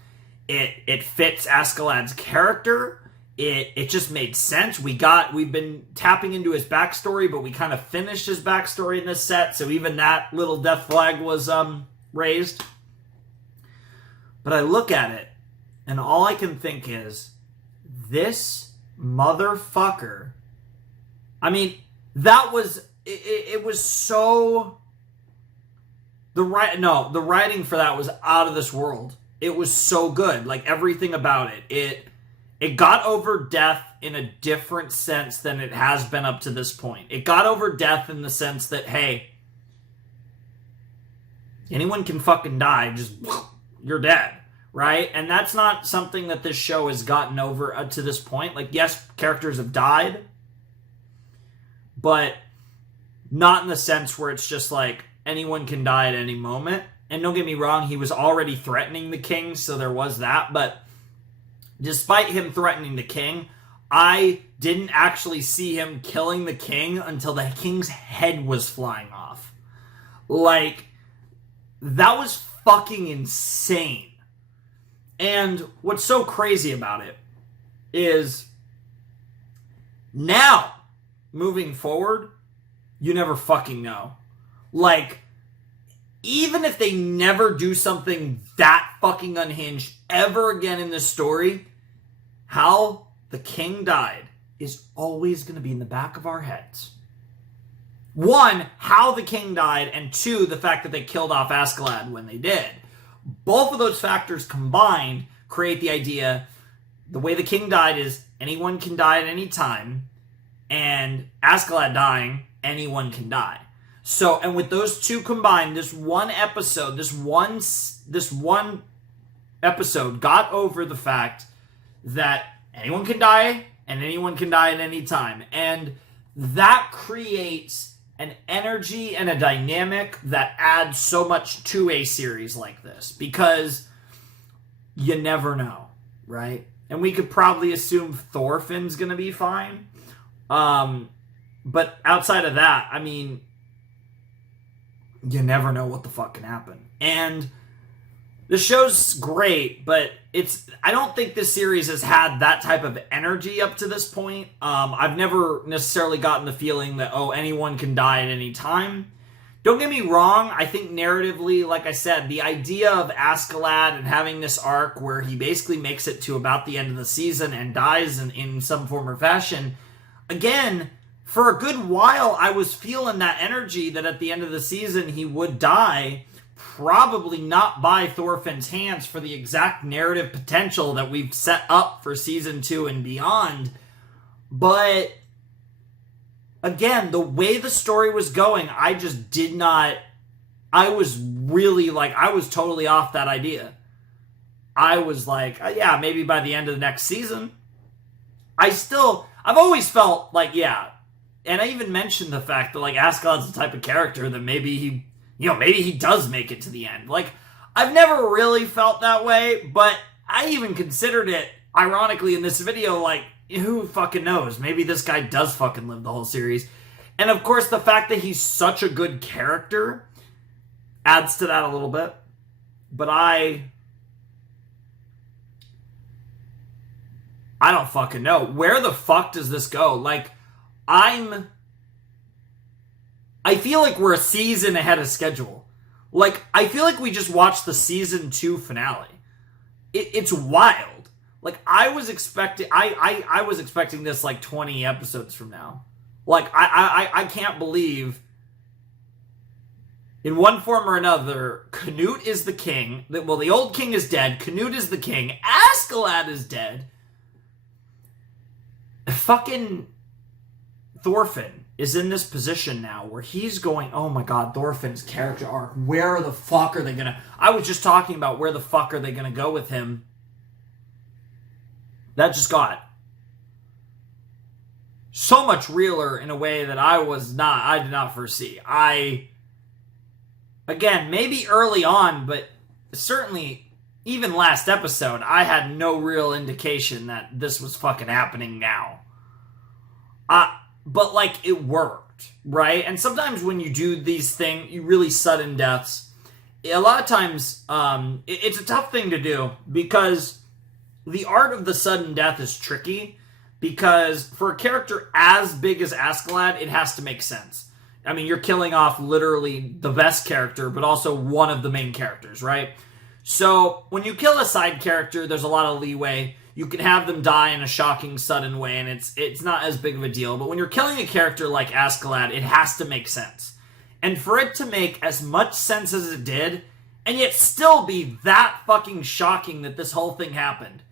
It fits Askeladd's character. It just made sense. We've been tapping into his backstory, but we kind of finished his backstory in this set, so even that little death flag was raised. But I look at it, and all I can think is, this motherfucker. I mean, that was it was so the writing for that was out of this world. It was so good. Like, everything about it. It got over death in a different sense than it has been up to this point. It got over death in the sense that, hey, anyone can fucking die. Just, you're dead, right? And that's not something that this show has gotten over to this point. Like, yes, characters have died, but not in the sense where it's just like anyone can die at any moment. And don't get me wrong, he was already threatening the king, so there was that. But despite him threatening the king, I didn't actually see him killing the king until the king's head was flying off. Like, that was fucking insane. And what's so crazy about it is now, moving forward, you never fucking know. Like, even if they never do something that fucking unhinged ever again in this story, how the king died is always going to be in the back of our heads. One, how the king died, and two, the fact that they killed off Askeladd when they did. Both of those factors combined create the idea, the way the king died is anyone can die at any time, and Askeladd dying, anyone can die. So, and with those two combined, this one episode got over the fact that anyone can die and anyone can die at any time. And that creates an energy and a dynamic that adds so much to a series like this, because you never know, right? And we could probably assume Thorfinn's going to be fine. But outside of that, I mean, you never know what the fuck can happen. And the show's great, but I don't think this series has had that type of energy up to this point. I've never necessarily gotten the feeling that, anyone can die at any time. Don't get me wrong, I think narratively, like I said, the idea of Askeladd and having this arc where he basically makes it to about the end of the season and dies in some form or fashion, again, for a good while, I was feeling that energy that at the end of the season he would die, probably not by Thorfinn's hands for the exact narrative potential that we've set up for season 2 and beyond. But again, the way the story was going, I just did not... I was really I was totally off that idea. I was like, yeah, maybe by the end of the next season. I've always felt like, yeah. And I even mentioned the fact that, Askeladd's the type of character that maybe he does make it to the end. I've never really felt that way, but I even considered it, ironically, in this video, who fucking knows? Maybe this guy does fucking live the whole series. And, of course, the fact that he's such a good character adds to that a little bit. But I don't fucking know. Where the fuck does this go? I feel like we're a season ahead of schedule. I feel like we just watched the season 2 finale. It's wild. I was expecting this 20 episodes from now. I can't believe in one form or another, Canute is the king. Well, the old king is dead. Canute is the king. Askeladd is dead. Fucking Thorfinn is in this position now where he's going, oh my god, Thorfinn's character arc. Where the fuck are they gonna... I was just talking about where the fuck are they gonna go with him. That just got so much realer in a way that I did not foresee. Again, maybe early on, but certainly even last episode, I had no real indication that this was fucking happening now. But, like, it worked, right? And sometimes when you do these things, really sudden deaths, a lot of times, it's a tough thing to do, because the art of the sudden death is tricky, because for a character as big as Askeladd, it has to make sense. I mean, you're killing off literally the best character, but also one of the main characters, right? So, when you kill a side character, there's a lot of leeway. You can have them die in a shocking, sudden way, and it's not as big of a deal. But when you're killing a character like Askeladd, it has to make sense. And for it to make as much sense as it did, and yet still be that fucking shocking that this whole thing happened,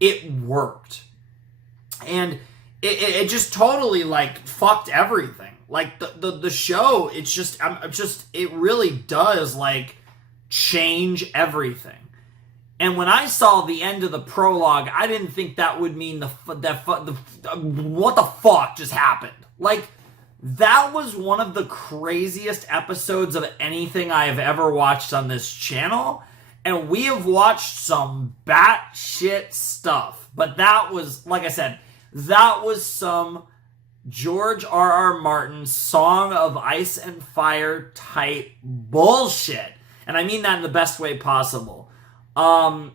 it worked. And it just totally, like, fucked everything. Like, the show, it really does, like, change everything. And when I saw the end of the prologue, I didn't think that would mean what the fuck just happened. Like, that was one of the craziest episodes of anything I have ever watched on this channel. And we have watched some batshit stuff. But that was, like I said, that was some George R.R. Martin Song of Ice and Fire type bullshit. And I mean that in the best way possible. I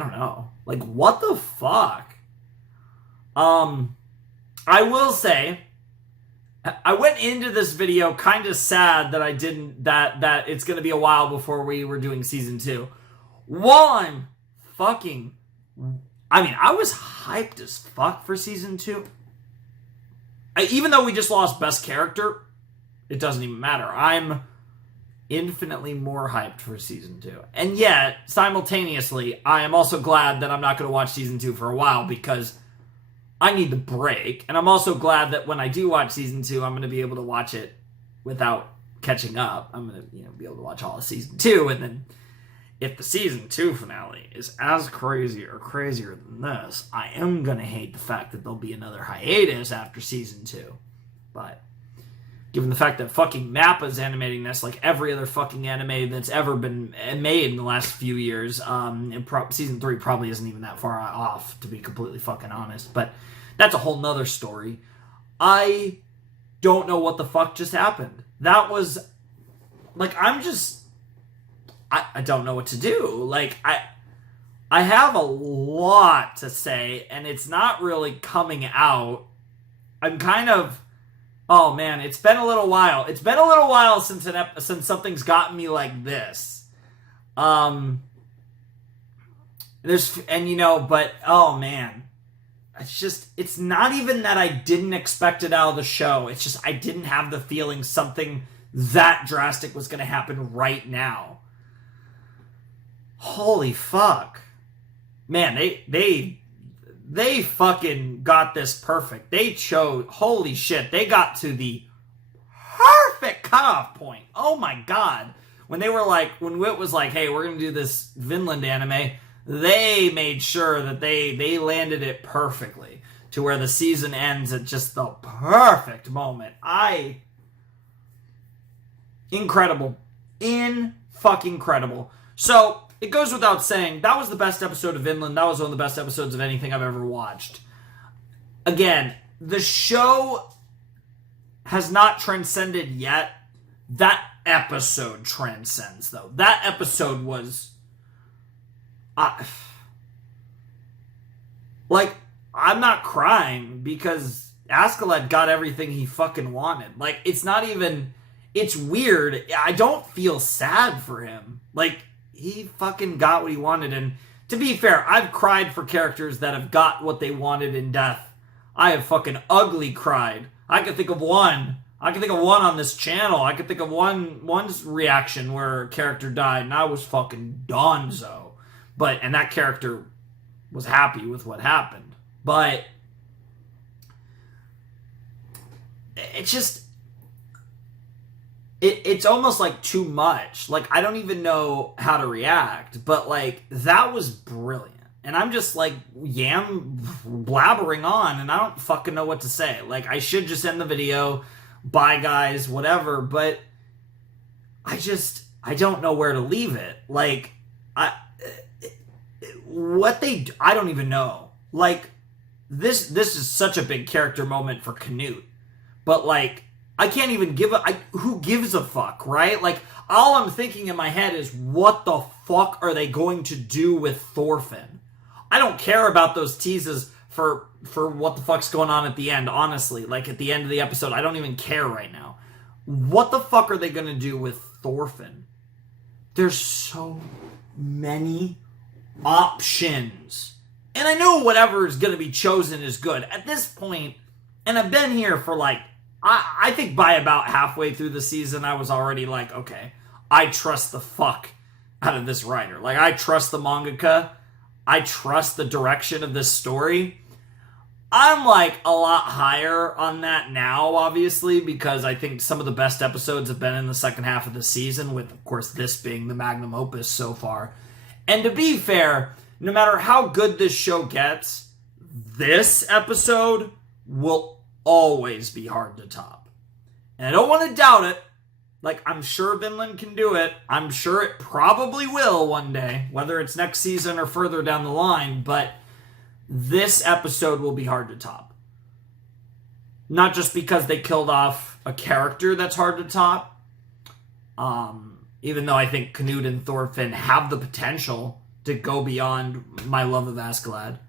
don't know. Like, what the fuck? I will say, I went into this video kind of sad that I didn't, that it's going to be a while before we were doing season 2. One, I was hyped as fuck for season 2. Even though we just lost best character, it doesn't even matter. I'm infinitely more hyped for season 2. And yet, simultaneously, I am also glad that I'm not going to watch season 2 for a while, because I need the break. And I'm also glad that when I do watch season 2, I'm going to be able to watch it without catching up. I'm going to be able to watch all of season 2, and then if the season 2 finale is as crazy or crazier than this, I am going to hate the fact that there'll be another hiatus after season 2. But given the fact that fucking Mappa's animating this like every other fucking anime that's ever been made in the last few years, season 3 probably isn't even that far off, to be completely fucking honest. But that's a whole nother story. I don't know what the fuck just happened. That was, like, I don't know what to do. Like, I have a lot to say, and it's not really coming out. I'm kind of... Oh, man, it's been a little while. It's been a little while since something's gotten me like this. But, oh, man. It's not even that I didn't expect it out of the show. It's just I didn't have the feeling something that drastic was going to happen right now. Holy fuck. Man, they fucking got this perfect. They chose, holy shit, they got to the perfect cutoff point. Oh my god. When Wit was like, hey, we're going to do this Vinland anime, they made sure that they landed it perfectly to where the season ends at just the perfect moment. Incredible. In-fucking-credible. So, it goes without saying, that was the best episode of Vinland. That was one of the best episodes of anything I've ever watched. Again, the show has not transcended yet. That episode transcends, though. That episode was... I'm not crying because Askeladd got everything he fucking wanted. Like, it's not even... It's weird. I don't feel sad for him. Like, he fucking got what he wanted. And to be fair, I've cried for characters that have got what they wanted in death. I have fucking ugly cried. I can think of one I can think of one on this channel. I could think of one reaction where a character died and I was fucking donezo. And that character was happy with what happened. But it's just, it's almost like too much. Like, I don't even know how to react. But, like, that was brilliant. And I'm just, like, blabbering on, and I don't fucking know what to say. Like, I should just end the video. Bye, guys, whatever. But I don't know where to leave it. Like, I don't even know. Like, this is such a big character moment for Canute. But, like, I can't even who gives a fuck, right? Like, all I'm thinking in my head is, what the fuck are they going to do with Thorfinn? I don't care about those teases for what the fuck's going on at the end, honestly. Like, at the end of the episode, I don't even care right now. What the fuck are they going to do with Thorfinn? There's so many options. And I know whatever is going to be chosen is good. At this point, and I've been here for, like, I think by about halfway through the season, I was already like, okay, I trust the fuck out of this writer. Like, I trust the mangaka. I trust the direction of this story. I'm, like, a lot higher on that now, obviously, because I think some of the best episodes have been in the second half of the season, with, of course, this being the magnum opus so far. And to be fair, no matter how good this show gets, this episode will always be hard to top. And I don't want to doubt it. Like, I'm sure Vinland can do it. I'm sure it probably will one day, whether it's next season or further down the line, but this episode will be hard to top. Not just because they killed off a character that's hard to top, even though I think Canute and Thorfinn have the potential to go beyond my love of Askeladd.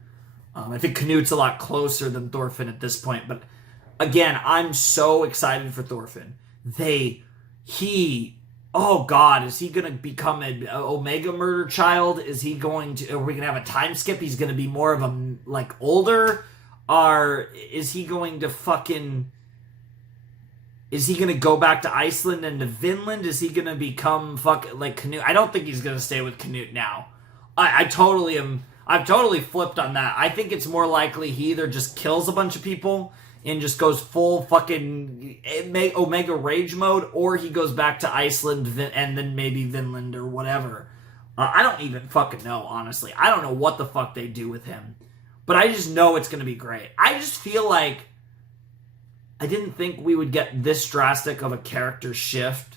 I think Canute's a lot closer than Thorfinn at this point, but again, I'm so excited for Thorfinn. Oh God, is he going to become an Omega murder child? Are we going to have a time skip? He's going to be more of a, like, older? Or is he going to go back to Iceland and to Vinland? Is he going to become like Canute? I don't think he's going to stay with Canute now. I've totally flipped on that. I think it's more likely he either just kills a bunch of people and just goes full fucking Omega Rage mode, or he goes back to Iceland and then maybe Vinland or whatever. I don't even fucking know, honestly. I don't know what the fuck they do with him. But I just know it's going to be great. I just feel like I didn't think we would get this drastic of a character shift.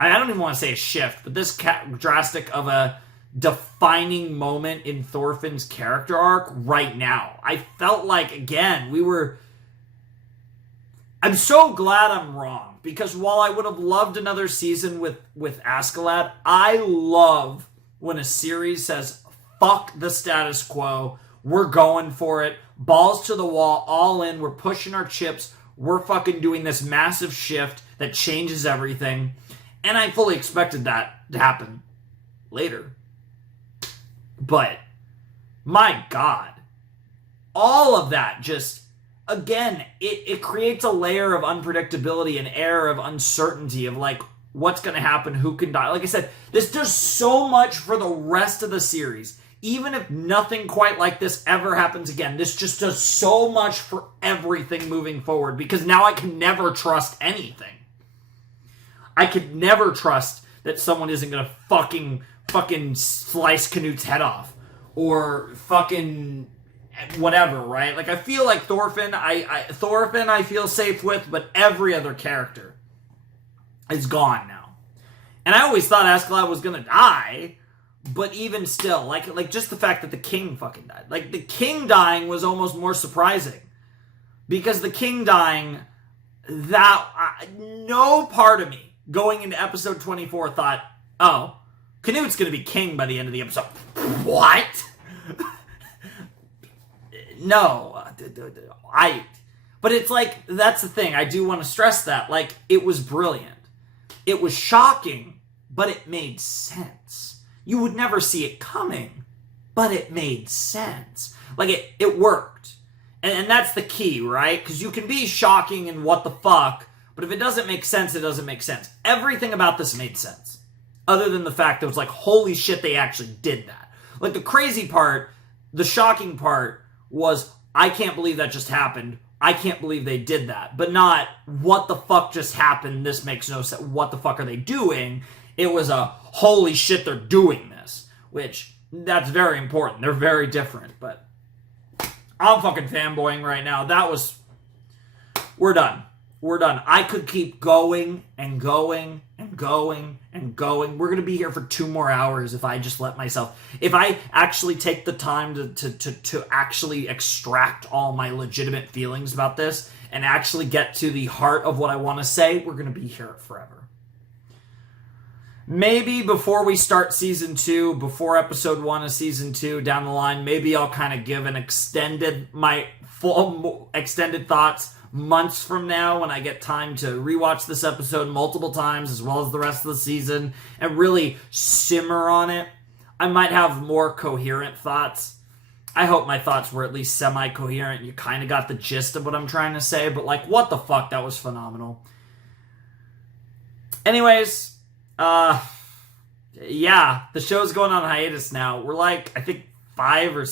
I don't even want to say a shift, but this drastic of a defining moment in Thorfinn's character arc right now. I felt like, again, I'm so glad I'm wrong, because while I would have loved another season with Askeladd, I love when a series says, fuck the status quo, we're going for it, balls to the wall, all in, we're pushing our chips, we're fucking doing this massive shift that changes everything. And I fully expected that to happen later. But, my God, all of that just, again, it creates a layer of unpredictability, an air of uncertainty of, like, what's going to happen, who can die. Like I said, this does so much for the rest of the series. Even if nothing quite like this ever happens again, this just does so much for everything moving forward, because now I can never trust anything. I could never trust that someone isn't going to fucking slice Canute's head off. Or fucking whatever, right? Like, I feel like Thorfinn I feel safe with, but every other character is gone now. And I always thought Askeladd was gonna die, but even still, like just the fact that the king fucking died. Like, the king dying was almost more surprising. Because the king dying, no part of me going into episode 24 thought, oh, Canute's gonna be king by the end of the episode. What? No. But it's like, that's the thing. I do want to stress that. Like, it was brilliant. It was shocking, but it made sense. You would never see it coming, but it made sense. Like, it worked. And that's the key, right? Because you can be shocking and what the fuck, But if it doesn't make sense, it doesn't make sense. Everything about this made sense. Other than the fact that it was like, holy shit, they actually did that. Like, the crazy part, the shocking part was, I can't believe that just happened. I can't believe they did that. But not, what the fuck just happened? This makes no sense. What the fuck are they doing? It was a, holy shit, they're doing this. Which, that's very important. They're very different. But I'm fucking fanboying right now. That was... We're done. We're done. I could keep going and going and going and going. We're going to be here for 2 more hours if I just let myself... If I actually take the time to actually extract all my legitimate feelings about this and actually get to the heart of what I want to say, we're going to be here forever. Maybe before we start Season 2, before Episode 1 of Season 2, down the line, maybe I'll kind of give my full extended thoughts months from now when I get time to rewatch this episode multiple times as well as the rest of the season and really simmer on it. I might have more coherent thoughts. I hope my thoughts were at least semi-coherent. You kind of got the gist of what I'm trying to say, but like, what the fuck? That was phenomenal. Anyways... yeah, the show's going on hiatus now. We're like, I think 4 or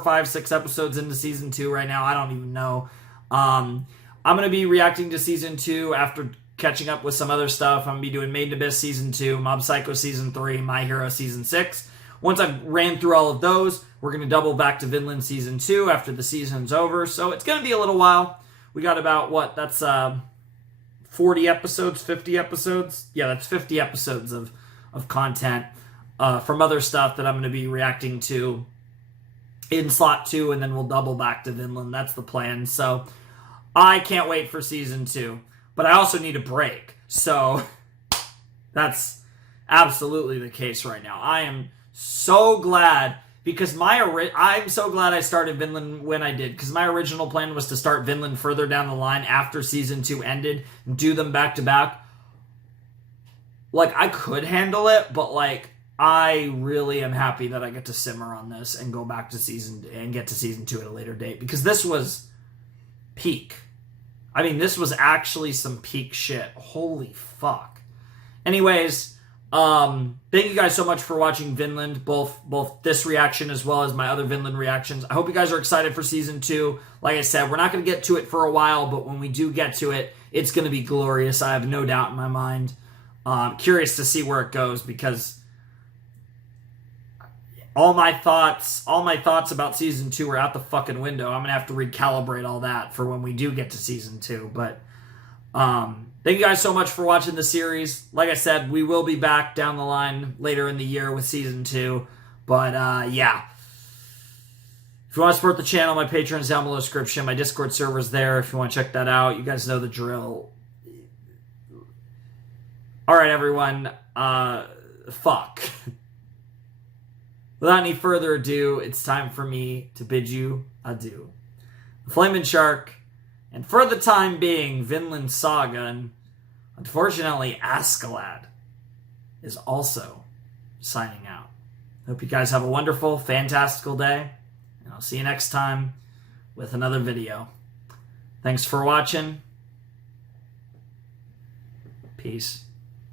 5, 6 episodes into Season 2 right now. I don't even know. I'm going to be reacting to Season 2 after catching up with some other stuff. I'm going to be doing Made in Abyss Season 2, Mob Psycho Season 3, My Hero Season 6. Once I've ran through all of those, we're going to double back to Vinland Season 2 after the season's over. So it's going to be a little while. We got about, that's 40 episodes, 50 episodes? Yeah, that's 50 episodes of content from other stuff that I'm going to be reacting to in Slot 2, and then we'll double back to Vinland. That's the plan. So I can't wait for Season 2. But I also need a break. So that's absolutely the case right now. I am so glad... Because I'm so glad I started Vinland when I did. Because my original plan was to start Vinland further down the line after Season 2 ended. And do them back to back. Like, I could handle it. But, like, I really am happy that I get to simmer on this. And go back to get to Season 2 at a later date. Because this was peak. I mean, this was actually some peak shit. Holy fuck. Anyways... thank you guys so much for watching Vinland, both this reaction as well as my other Vinland reactions. I hope you guys are excited for Season 2. Like I said, we're not going to get to it for a while, but when we do get to it, it's going to be glorious. I have no doubt in my mind. Curious to see where it goes because all my thoughts about Season 2 are out the fucking window. I'm going to have to recalibrate all that for when we do get to Season 2, but thank you guys so much for watching the series. Like I said, we will be back down the line later in the year with Season 2. But, yeah. If you want to support the channel, my Patreon's down below the description. My Discord server's there if you want to check that out. You guys know the drill. Alright, everyone. Fuck. Without any further ado, it's time for me to bid you adieu. The Flamin' Shark... And for the time being, Vinland Saga, and unfortunately, Askeladd is also signing out. Hope you guys have a wonderful, fantastical day, and I'll see you next time with another video. Thanks for watching. Peace.